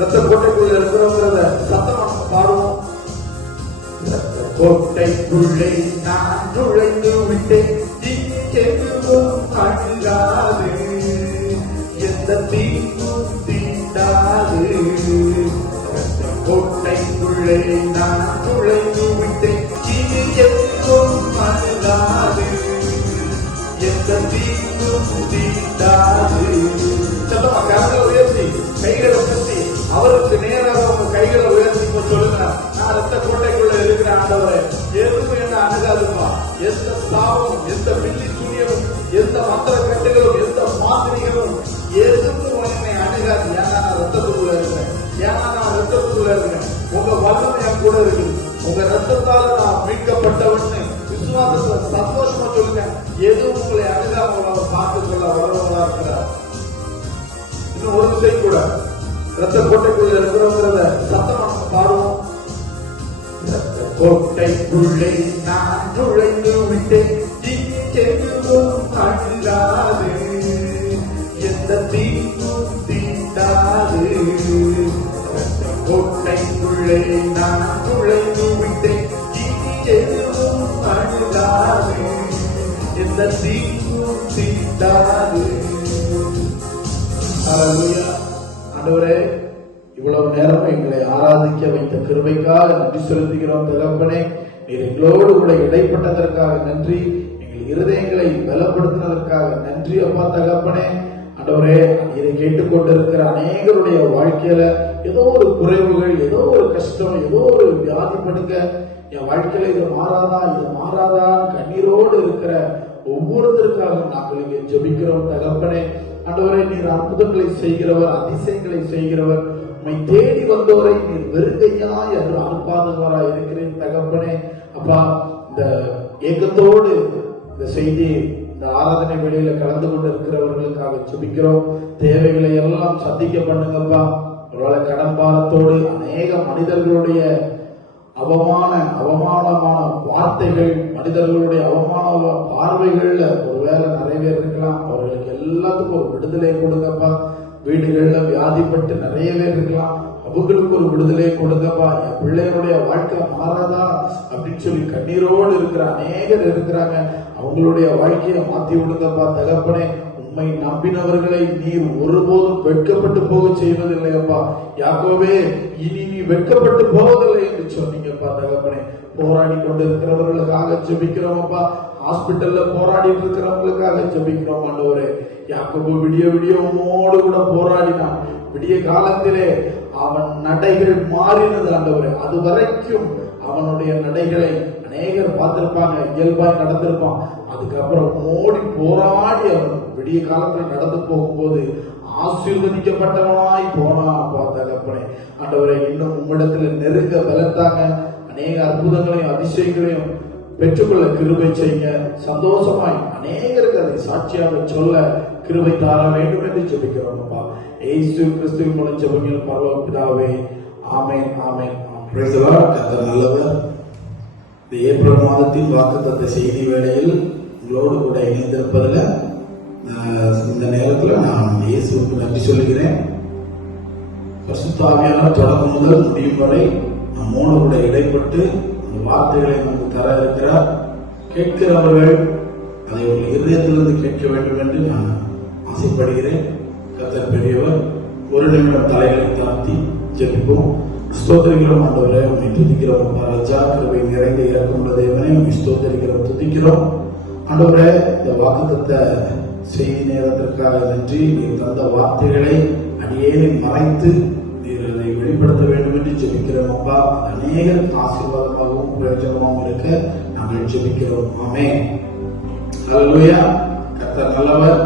ரத்த கோட்டைக்குள்ள இருக்கிறவங்கிறத சத்தமா பாடுவோம். ரத்த கோட்டைக்குள்ளே நான் நுழைந்து விட்டேன், எதுவும் அழுகாது, எந்த தீங்கும் தீண்டாது. ரத்த கோட்டைக்குள்ளே நான் நுழைந்து விட்டேன், இனி எதுவும் அழுகாது, எந்த தீங்கும் தீண்டாது. சத்தமா கரங்களை உயர்த்தி கைகளை உயர்த்தி அவருக்கு நேராக உங்க கைகளை உயர்த்தி சொல்லுங்க. நான் ரத்த கோட்டைக்குள்ள இருக்கிற ஆண்டவரே, எதுவும் என்ன அணுகாதுப்பா. எந்த சாவும், எந்த பில்லி சூனியமும், எந்த மந்திர கட்டுகளும், எந்த மாதிரிகளும் எதுவும் என்னை அணுகாது. ஏன்னா நான் ரத்தத்துக்குள்ள இருக்கேன், ஏன்னா நான் ரத்தத்துக்குள்ள இருக்கேன். உங்க வல்லமை என் கூட இருக்கு, உங்க ரத்தத்தால் நான் மீட்கப்பட்டவன்னு விசுவாசத்துல சந்தோஷமா சொல்லுங்க. எதுவும் உங்களை அணுகாம பார்த்து சொல்ல வல்லவரா இருக்கிறார். இன்னும் ஒரு விஷயம் கூட, ரத்த கோட்டைக்குள்ள இருக்கிறவங்கிறத சத்தமா பாடுவோம். ரத்த கோட்டைக்குள்ளே நான் நுழைந்து விட்டேன், இனி எதுவும் அழுகாது, எந்த தீங்கும் தீண்டாது. ரத்த கோட்டைக்குள்ளே நான் நுழைந்து விட்டேன், இனி எதுவும் அழுகாது, எந்த தீங்கும் தீண்டாது. ஹல்லேலூயா. ஆண்டவரே, இவ்வளவு நேரம் எங்களை ஆராதிக்க வைத்த கிருபைக்காக நன்றி செலுத்துகிறோம் தகப்பனே. நீர் எங்களோடு கூட இடைப்பட்டதற்காக நன்றி, எங்கள் இருதயங்களை பலப்படுத்தினதற்காக நன்றி அப்பா தகப்பனே. ஆண்டவரே, இதை கேட்டுக்கொண்டிருக்கிற அநேகருடைய வாழ்க்கையில ஏதோ ஒரு குறைவுகள், ஏதோ ஒரு கஷ்டம், ஏதோ ஒரு வியாதி படுக்க, என் வாழ்க்கையில இது மாறாதா, இது மாறாதா கண்ணீரோடு இருக்கிற ஒவ்வொருத்தருக்காக நாங்கள் இங்கே ஜெபிக்கிறோம் தகப்பனே. ஆண்டவரே, நீர் அற்புதங்களை செய்கிறவர், அதிசயங்களை செய்கிறவர். உம்மை தேடி வந்தோரை நீர் வெறுங்கையாய் என்று அனுப்பாதவராய் இருக்கிறேன் தகப்பனே. அப்பா, இந்த ஏக்கத்தோடு இந்த செய்தி, இந்த ஆராதனை வேளையில கலந்து கொண்டு இருக்கிறவர்களுக்காக ஜெபிக்கிறோம். தேவைகளை எல்லாம் சந்திக்க பண்ணுங்கப்பா. ஒருவேளை கடன் பாரத்தோடு அநேக மனிதர்களுடைய அவமானமான வார்த்தைகள், மனிதர்களுடைய அவமான பார்வைகள்ல ஒருவேளை நிறைய பேர் இருக்கலாம். அவர்களுக்கு எல்லாத்துக்கும் ஒரு விடுதலை கொடுங்கப்பா. வீடுகள்ல வியாதிப்பட்டு நிறைய பேர் இருக்கலாம், அவங்களுக்கு ஒரு விடுதலை கொடுங்கப்பா. என் பிள்ளைகளுடைய வாழ்க்கை மாறாதா அப்படின்னு சொல்லி கண்ணீரோடு இருக்கிற அநேகர் இருக்கிறாங்க, அவங்களுடைய வாழ்க்கையை மாத்தி விடுங்கப்பா தகப்பனே. உம்மை நம்பினவர்களை நீர் ஒருபோதும் வெட்கப்பட்டு போக செய்வதில்லையப்பா. யாக்கோபே, இனி நீ வெட்கப்பட்டு போவதில்லை என்று சொன்னீங்கப்பா தகப்பனே. போராடி கொண்டு இருக்கிறவர்களுக்காக ஜெபிக்கிறோமப்பா. ஹாஸ்பிட்டல்ல போராடி இருக்கிறவங்களுக்காக ஜெபிக்கிறோம் ஆண்டவரே. யாக்கோபு விடிய உம்மோடு கூட போராடினான். விடிய காலத்திலே அவன் நடைகள் மாறினது ஆண்டவரே. அது வரைக்கும் அவனுடைய நடைகளை அநேகர் பார்த்திருப்பாங்க, இயல்பாய் நடந்திருப்பான். அதுக்கப்புறம் ஓடி போராடி அவன் விடிய காலத்தில் நடந்து போகும்போது ஆசீர்வதிக்கப்பட்டவனாய் போனா தகப்பனே. ஆண்டவரை, இன்னும் உம்மிடத்துல நெருங்க பலத்தாங்க. அநேக அற்புதங்களையும் அதிசயங்களையும் பெற்றுக்கொள்ள கிருபை செய்யுங்க. சந்தோஷமாய் அநேகருக்கு அதை சாட்சியாக சொல்ல கிருபை தார வேண்டும் என்று ஜெபிக்கிறோம் அப்பா. இயேசு கிறிஸ்துவின் மூலம் ஜெபங்கள் பரலோக பிதாவே. ஆமென், ஆமென். Praise the Lord. கர்த்தர் நல்லவர். இந்த ஏப்ரல் மாதத்தின் வாக்குத்தத்த செய்தி வேளையில் உங்களோடு கூட இணைந்திருப்பதில் இந்த நேரத்தில் நான் இயேசுவுக்கு நன்றி சொல்கிறேன். பரிசுத்த ஆவியானவர் தொடக்கம் முதல் முடியும் வரை நம்மோடு கூட இடைப்பட்டு அந்த வார்த்தைகளை நமக்கு தர இருக்கிறார். கேட்கிறவர்கள் அதை உங்கள் இதயத்திலிருந்து கேட்க வேண்டும் என்று நான் ஆசைப்படுகிறேன். கர்த்தர் பெரியவர். ஒரு நிமிடம் தலைகளை தாழ்த்தி ஜெபிப்போம். ஸ்தோத்திரிக்கிறோம் ஆண்டவரே, உம்மை துதிக்கிறோம். ராஜா, கிருபை நிறைந்த இறக்குள்ள தேவனே, உம்மை ஸ்தோத்திரிக்கிறோம், துதிக்கிறோம் ஆண்டவரே. இந்த வாக்குத்தத்த செய்தி நேரத்திற்காக நன்றி. நீர் தந்த வார்த்தைகளை அடியேனை மறைத்து நீர் அதை வெளிப்படுத்த வேண்டும் என்று ஜெபிக்கிறோம் அப்பா. அநேகருக்கு ஆசீர்வாதமாகவும் பிரயோஜனமாகவும் இருக்க நாங்கள் ஜெபிக்கிறோம். ஆமென். ஹல்லேலூயா. கர்த்தர் நல்லவர்.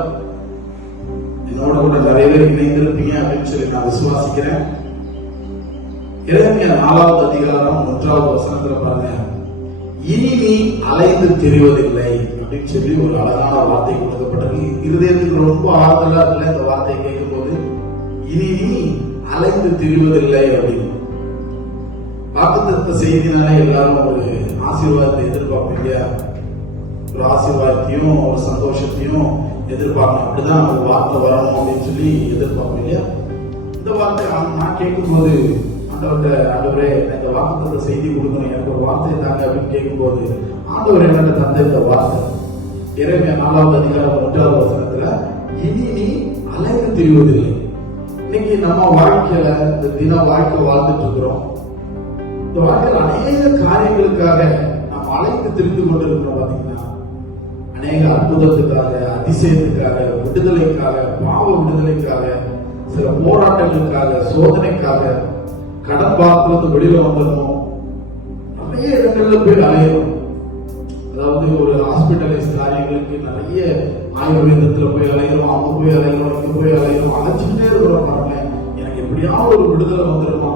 என்னோட கூட நிறைய பேர் இணைந்திருப்பீங்க அப்படின்னு சொல்லி நான் விசுவாசிக்கிறேன். எரேமியா 4வது அதிகாரம் 1வது வசனத்துல பாருங்க, இனி நீ அலைந்து திரிவதில்லை அப்படின்னு சொல்லி ஒரு அழகான வார்த்தை கொடுக்கப்பட்டது. இருதயத்துக்கு ரொம்ப ஆறுதலா இருக்குல்ல இந்த வார்த்தையை கேட்கும் போது. இனி நீ அலைந்து திரிவதில்லை அப்படின்னு. வாக்குத்தத்த செய்தினாலே எல்லாரும் ஒரு ஆசீர்வாதத்தை எதிர்பார்ப்பீங்க. ஒரு ஆசீர்வாதத்தையும் ஒரு சந்தோஷத்தையும் எதிர்பார்க்கணும். அப்படிதான் ஒரு வார்த்தை வரணும் அப்படின்னு சொல்லி எதிர்பார்ப்போம் இல்லையா? இந்த வார்த்தை நான் கேட்கும்போது ஆண்டவரே இந்த வாக்குத்தத்த செய்தி கொடுக்கணும், எனக்கு ஒரு வார்த்தை தாங்க அப்படின்னு கேட்கும்போது ஆண்டவர் என்ன தந்த இந்த வார்த்தை எரேமியா 4வது அதிகாரம் 1வது வசனத்துல, இனி நீ அலைந்து திரிவதில்லை. இன்னைக்கு நம்ம வாழ்க்கையில இந்த தின வாழ்க்கை வாழ்ந்துட்டு இருக்கிறோம். இந்த வாழ்க்கையில் அநேக காரியங்களுக்காக நம்ம அலைந்து திரிந்து கொண்டிருக்கிறோம். பாத்தீங்கன்னா அநேக அற்புதத்துக்காக, அதிசயத்துக்காக, விடுதலைக்காக, பாவ விடுதலைக்காக, சில போராட்டங்களுக்காக, சோதனைக்காக, கடன் பாத்திரத்து வெளியில வந்துடணும், நிறைய இடங்கள்ல போய் அலையணும். அதாவது ஒரு ஹாஸ்பிட்டலைஸ் காரியங்களுக்கு நிறைய ஆயுர்வேதத்துல போய் அலைகிறோம், அங்க போய் அலைகிறோம், இங்க போய் அலைகிறோம், அழைச்சிக்கிட்டே இருக்கிறோம். பாருங்க, எனக்கு எப்படியாவது ஒரு விடுதலை வந்துடுமா,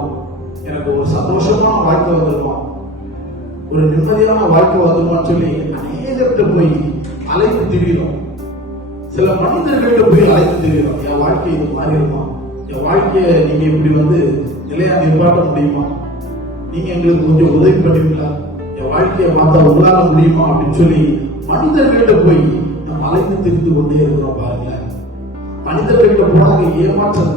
எனக்கு ஒரு சந்தோஷமான வாழ்க்கை வந்துடுமா, ஒரு நிம்மதியான வாழ்க்கை வந்துடுமான்னு சொல்லி அநேகர்கிட்ட போய் அலைந்து திரிகிறோம். சில மனிதர்கள்ட்ட போய் அலைந்து திரிகிறோம். என் வாழ்க்கை இது மாறிடுமா, என் வாழ்க்கைய நீங்க இப்படி நிலையா நிப்பாட்ட முடியுமா, நீங்க எங்களுக்கு கொஞ்சம் உதவி பண்ணுவீங்களா, என் வாழ்க்கையை பார்த்தா உங்களால முடியுமா அப்படின்னு சொல்லி மனிதர்கள்ட்ட போய் நம்ம அலைந்து திரிந்து கொண்டே இருக்கிறோம். பாருங்க, மனிதர்கள்ட்ட போனாங்க ஏமாற்றம்.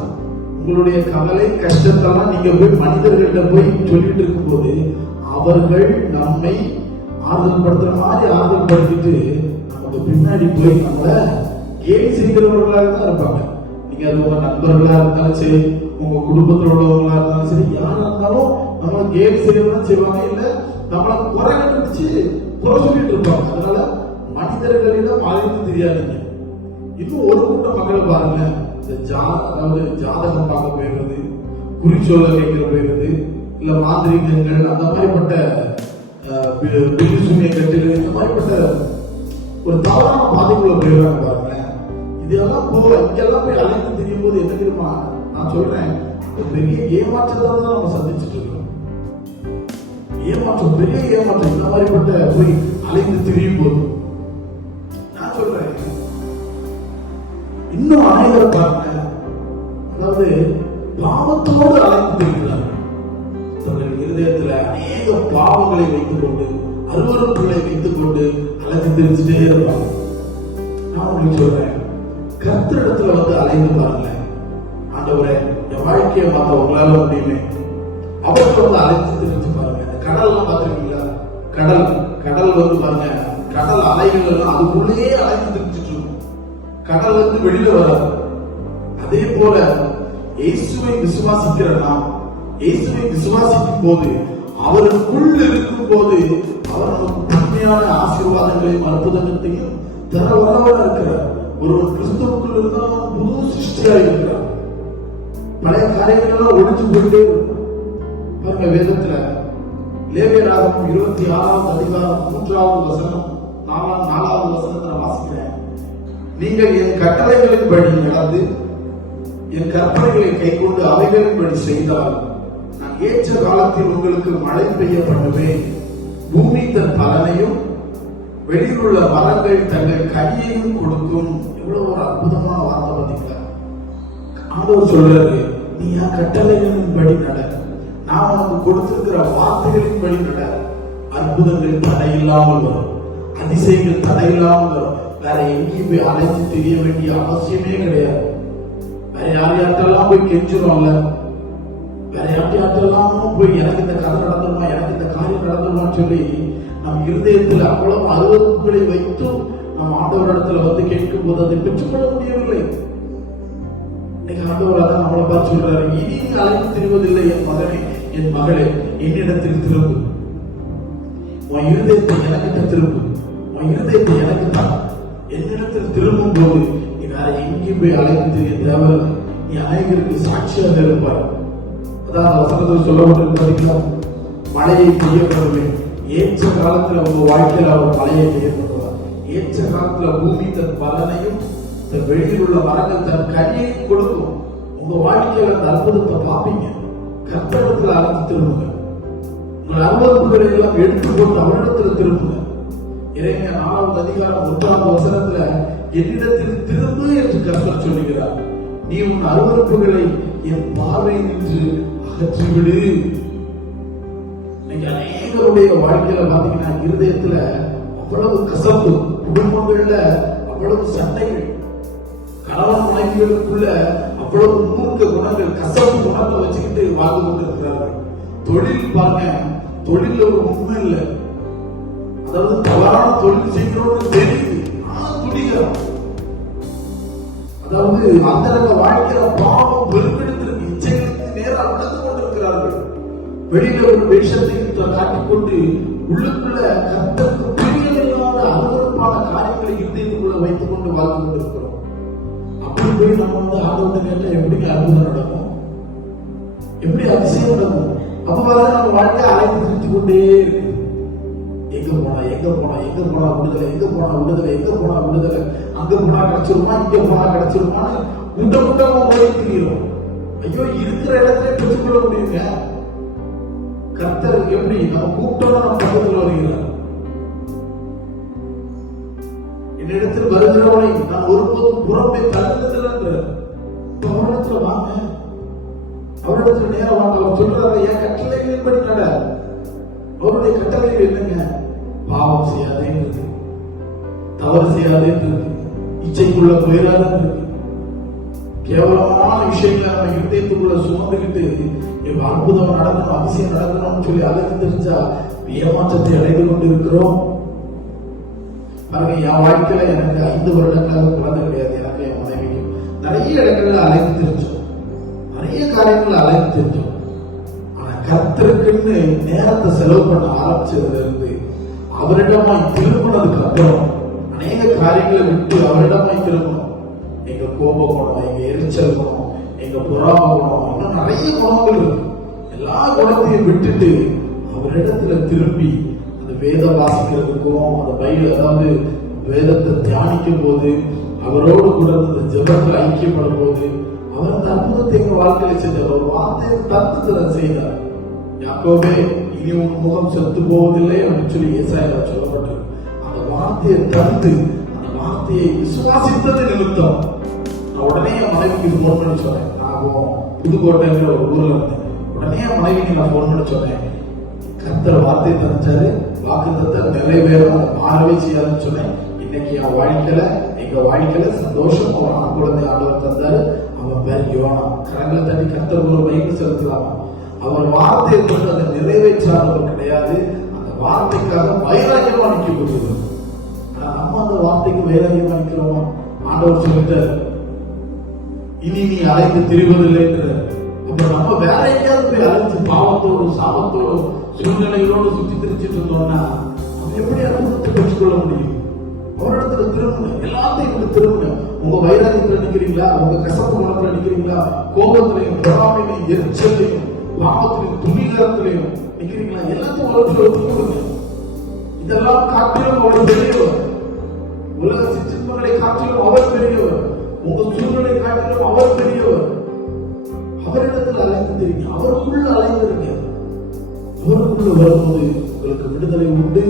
உங்களுடைய கவலை கஷ்டத்தெல்லாம் நீங்க போய் மனிதர்கள்ட்ட போய் சொல்லிட்டு இருக்கும் போது அவர்கள் நம்மை ஆறுதல் படுத்துற மாதிரி ஆறுதல் படுத்திட்டு நமக்கு பின்னாடி போய் நம்மள கேலி செய்கிறவர்களாக தான் இருப்பாங்க. நீங்க அது உங்க நண்பர்களா இருந்தாலும் சரி, உங்க குடும்பத்தில் உள்ளவர்களா இருந்தாலும் சரி, யாரா இருந்தாலும் நம்மள கேலி செய்யறதுதான் செய்வாங்க, இல்ல நம்மள குறை கண்டுபிடிச்சு குறை சொல்லிட்டு இருப்பாங்க. அதனால மனிதர்களிடம் அழைத்து தெரியாதுங்க. இன்னும் ஒரு கூட்டம் மக்களை பாருங்க, அதாவது ஜாதகம் பார்க்க போயிடுறது, குறிச்சொல்ல கேட்கிற போயிடுறது, இல்ல மாந்திரிகங்கள், அந்த மாதிரிப்பட்ட பிரிசூனிய கட்டில், இந்த மாதிரிப்பட்ட ஒரு தவறான பாதைக்குள்ள போயிடுறாங்க. பாருங்க, இதெல்லாம் இங்கெல்லாம் போய் அழைத்து தெரியும் போது என்ன தெரியுமா நான் சொல்றேன், பெரிய ஏமாற்றத்தை தான் நம்ம சந்திச்சுட்டு இருக்கோம். ஏமாற்றம், பெரிய ஏமாற்றம். இந்த மாதிரிப்பட்ட போய் அழைத்து திரியும் போது நான் சொல்றேன், இன்னும் அனைவரை பாருங்க, அதாவது பாவத்தோடு அழைத்து திரிகிறார். தங்கள் இருதயத்துல அநேக பாவங்களை வைத்துக் கொண்டு, அருவருப்புகளை வைத்துக் கொண்டு அழைத்து திரிச்சுட்டே இருப்பாங்க. நான் உங்களுக்கு சொல்றேன், கர்த்தரிடத்துல அலைந்து பாருங்க, ஆண்டவரே என் வாழ்க்கையை பார்த்த உங்களால முடியுமே, அவர்கிட்ட அழைத்து திரிச்சு பாருங்க. கடல் எல்லாம் பார்த்திருக்கீங்களா? கடல் பாருங்க, கடல் அலைகள் எல்லாம் அதுக்குள்ளேயே அழைத்து திரிச்சிட்டு இருக்கும். கடல் வெளியில வராது. அதே போல இயேசுவை விசுவாசிக்கிற நாம், இயேசுவை விசுவாசிக்கும் போது, அவருக்குள் இருக்கும் போது அவர் நமக்கு உண்மையான ஆசீர்வாதங்களையும் அற்புதங்களையும் தர வல்லவராக இருக்கிறார். ஒருவர் கிறிஸ்துவுக்குள் இருந்தால் புது சிருஷ்டியாக இருக்கிறார். பழைய காரியங்கள் எல்லாம் ஒழிச்சு போயிட்டே பாருங்க. வேதத்துல லேவியராகமம் 26வது அதிகாரம் 3வது வசனம் 4வது வசனத்தை வாசிக்கிறேன். நீங்கள் என் கட்டளைகளின்படி நடந்து என் கற்பனைகளை கைக்கொண்டு அவைகளின்படி செய்தால் நான் ஏற்ற காலத்தில் உங்களுக்கு மழை பெய்ய பண்ணுவேன், பூமி தன் பலனையும் வெளியில் உள்ள மரங்கள் தங்கள் கனியையும் கொடுக்கும். எவ்வளவு ஒரு அற்புதமான வார்த்தை பார்த்தீங்களா? ஆண்டவர் சொல்றாரு, நீ என் கட்டளைகளின்படி நட, நான் உனக்கு கொடுத்திருக்கிற வார்த்தைகளின்படி நட, அற்புதங்கள் தடையில்லாமல் வரும், அதிசயங்கள் தடையில்லாமல் வரும். வேற எங்கேயும் போய் அலைஞ்சு தெரிய வேண்டிய அவசியமே கிடையாது. வேற யார்கிட்டெல்லாம் போய் கெஞ்சிடும்ல, வேற யார்கிட்டெல்லாம் போய் எனக்கு இந்த கதை நடந்துருமா, எனக்கு இந்த காரியம் நடந்துருமான்னு சொல்லி நம் இருதயத்தில் அவ்வளவு அருவருப்புகளை வைத்தும் நம் ஆண்டவரிடத்துல கேட்கும் போது அதை பெற்றுக்கொள்ள முடியவில்லை. ஆண்டவர் அதான் நம்மளை பார்த்து சொல்றாரு, இனி அழைத்து திரிவதில்லை என் மகனே, என் மகளே, என்னிடத்தில் திரும்பு, உன் இருதயத்தை எனக்கிட்ட திரும்பு, உன் இருதயத்தை எனக்கு தான். என்னிடத்தில் திரும்பும் போது நீ வேற எங்கேயும் போய் அழைத்து தெரிய தேவையில்லை, நீ அனைவருக்கு சாட்சியாக இருப்பார். அதான் வசனத்தில் சொல்லப்பட்டிருக்கு பார்த்தீங்களா, மழையை பெய்ய பண்ணுவேன், ஏற்ற காலத்துல உங்க வாழ்க்கையில அவர் மழையை பெய்ய பண்ணுவார். ஏற்ற காலத்துல பூமி தன் பலனையும் தன் வெளியில் உள்ள மரங்கள் தன் கனியை கொடுக்கும். உங்க வாழ்க்கையில அந்த அற்புதத்தை பார்ப்பீங்க. கர்த்தரிடத்துல அழைத்து திரும்புங்க, உங்கள் அருவருப்புகளை எல்லாம் எடுத்து போட்டு அவரிடத்துல திரும்புங்க. எரேமியா 4வது அதிகாரம் 1வது வசனத்துல என்னிடத்தில் திரும்பு என்று கர்த்தர் சொல்லுகிறார். நீ உன் அருவருப்புகளை என் பார்வை நின்று அகற்றிவிடு. இன்னைக்கு அநேகருடைய வாழ்க்கையில பாத்தீங்கன்னா இருதயத்துல அவ்வளவு கசப்பு, குடும்பங்கள்ல அவ்வளவு சண்டைகள், கணவன் மனைவிகளுக்குள்ள அவ்வளவு மூர்க்க குணங்கள், கசப்பு குணத்தை வச்சுக்கிட்டு வாழ்ந்து கொண்டிருக்கிறார்கள். தொழில் பாருங்க, தொழில ஒரு உண்மை இல்லை. அதாவது தவறான தொழில் செய்கிறோம்னு தெரியுது, ஆனா துணிகிறோம். அதாவது அந்த வாழ்க்கையில பாவம் பெருக்கெடுத்திருக்கு, இச்சைகளுக்கு நேரம் நடந்து கொண்டிருக்கிறார்கள். வெளியில ஒரு வேஷத்தை காட்டிக்கொண்டு உள்ளுக்குள்ள கர்த்தருக்கு பிரியமில்லாத அருவருப்பான காரியங்களை இதயத்துக்குள்ள வைத்துக் கொண்டு வாழ்ந்து கொண்டிருக்கிறோம். அப்படி போய் நம்ம ஆண்டவர்கிட்ட கேட்டா எப்படி அற்புதம் நடக்கும், எப்படி அதிசயம் நடக்கும்? அப்ப நம்ம வாழ்க்கையை அழைத்து திருத்திக் கொண்டே இருக்கு. எங்க போனா விடுதலை, எங்க போனா விடுதலை, அங்க போனா கிடைச்சிருமா, இங்க போனா கிடைச்சிருமான்னு கூட்டமா ஓடி திரிகிறோம். ஐயோ, இருக்கிற இடத்துல பெற்றுக்கொள்ள முடியுங்க. கர்த்தர் எப்படி நம்ம கூட்டமா நம்ம பக்கத்தில் வருகிறார். என்னிடத்தில் வருகிறவனை நான் ஒருபோதும் புறம்பே தள்ளுதல். அவரிடத்துல வாங்க, அவரிடத்துல நேரம் வாங்க. அவர் சொல்றாரு, என் கட்டளைகளின்படி நட. அவருடைய கட்டளைகள் என்னங்க? பாவம் செய்யாதேன்னு இருக்கு, தவறு செய்யாதேன்னு இருக்கு, இச்சைக்குள்ள போயிடாதேன்னு இருக்கு. கேவலமான விஷயங்களை நம்ம இதயத்துக்குள்ள சுமந்துக்கிட்டு அற்புதம் நடக்கணும், அதிசயம் நடக்கணும்னு சொல்லி அழைத்து தெரிஞ்சா ஏமாற்றத்தை அடைந்து கொண்டிருக்கிறோம். பாருங்க, என் வாழ்க்கையில எனக்கு 5 வருடங்களாக குழந்தை கிடையாது. எனக்கு என் மனைவிக்கும் நிறைய இடங்கள்ல அழைத்து தெரிஞ்சோம், நிறைய காரியங்களை அழைத்து தெரிஞ்சோம். ஆனா கர்த்தருக்குன்னு நேரத்தை செலவு பண்ண ஆரம்பிச்சதுல இருந்து அவரிடமாய் திரும்பினதுக்கு அப்புறம் அநேக காரியங்களை விட்டு அவரிடமாய் திரும்பணும். எங்க கோப குணம், எங்க எரிச்சல் குணம், எங்க பொறாம குணம், இன்னும் நிறைய குணங்கள் இருக்கு. எல்லா குணத்தையும் விட்டுட்டு அவரிடத்துல திரும்பி அந்த வேத வாசிக்கிறதுக்கும், அந்த பைபிள் அதாவது வேதத்தை தியானிக்கும் போது, அவரோடு கூட அந்த ஜெபத்தில் ஐக்கியப்படும் போது அவர் அந்த அற்புதத்தை எங்க வாழ்க்கையில செஞ்சார். ஒரு வார்த்தையை தத்துவ செய்தார். யாக்கோபே, இனி உன் முகம் செத்து போவதில்லை அப்படின்னு சொல்லி ஏசாயால சொல்லப்பட்டது. அந்த வார்த்தையை தந்து, அந்த வார்த்தையை விசுவாசித்தது நிமித்தம் நான் உடனே என் மனைவிக்கு போன் பண்ணி சொன்னேன். நான் புதுக்கோட்டைங்கிற ஒரு ஊர்ல இருந்தேன். உடனே என் மனைவிக்கு நான் போன் பண்ணி சொன்னேன், கர்த்தர் வார்த்தையை தந்தாரு, வாக்குத்தத்தை நிறைவேறும், மாறவே செய்யாதுன்னு சொன்னேன். இன்னைக்கு என் வாழ்க்கையில, எங்க வாழ்க்கையில சந்தோஷம். அவன் ஆண் குழந்தை ஆண்டவர் தந்தாரு. அவன் பேர் யோனா. கரங்களை தட்டி கர்த்தர் ஒரு வைப்பு செலுத்தலாமா? அவர் வார்த்தையை கொண்டு அதை நிறைவேற்றாதவர் கிடையாது. அந்த வார்த்தைக்காக வைராக்கியமா நிற்கப்படுகிறது. ஆனா நம்ம அந்த வார்த்தைக்கு வைராக்கியமா நிற்கிறோமா? ஆண்டவர் சொல்லிட்டார், இனி நீ அழைத்து திரிவதில்லை என்று. அப்ப நம்ம வேற எங்கேயாவது போய் அழைச்சு பாவத்தோடு, சாபத்தோடு, சூழ்நிலைகளோடு சுத்தி திரிச்சிட்டு இருந்தோம்னா நம்ம எப்படி அனுபவத்தை பெற்றுக்கொள்ள முடியும்? அவரிடத்துல திரும்புங்க, எல்லாத்தையும் திரும்புங்க. உங்க வைராக்கியத்துல நிக்கிறீங்களா? உங்க கசப்பு குணத்துல நிக்கிறீங்களா? கோபத்திலையும், பொறாமையிலையும், எரிச்சலையும், பாவத்திலையும், துணிகரத்திலையும் நிக்கிறீங்களா? எல்லாத்தையும் ஒத்துக்கொடுங்க. இதெல்லாம் காட்டிலும் அவர் பெரியவர். உலக சிற்றின்பங்களை காட்டிலும் அவர் பெரியவர். உங்க சூழ்நிலை காட்டிலும் அவர் பெரியவர். அவரிடத்தில் அலைந்திருங்க, அவருக்குள்ள அலைந்திருங்க. அவருக்குள்ள வரும்போது உங்களுக்கு விடுதலை உண்டு.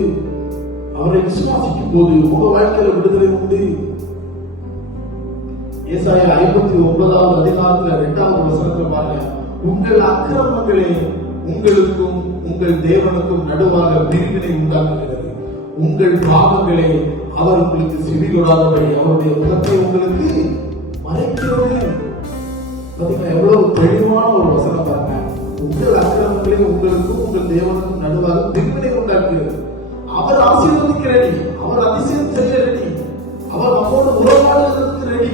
அவரை விசுவாசிக்கும் போது உங்க வாழ்க்கையில விடுதலை உண்டு. ஏசாயா 59வது அதிகாரத்துல 2வது வசனத்துல பாருங்க, உங்கள் அக்கிரமங்களே உங்களுக்கும் உங்கள் தேவனுக்கும் நடுவாக பிரிவினை உண்டாக்குகிறது. உங்கள் பாவங்களே அவர் உங்களுக்கு செவி கொடாதபடி அவருடைய முகத்தை உங்களுக்கு மறைக்கிறது. பாத்தீங்கன்னா எவ்வளவு தெளிவான ஒரு வசனம் பாருங்க. உங்கள் அக்கிரமங்களே உங்களுக்கும் உங்கள் தேவனுக்கும் நடுவாக பிரிவினை உண்டாக்குகிறது. அவர் ஆசீர்வதிக்க ரெடி, அவர் அதிசயம் செய்ய ரெடி, அவர் நம்மோடு உறவாடுவதற்கு ரெடி.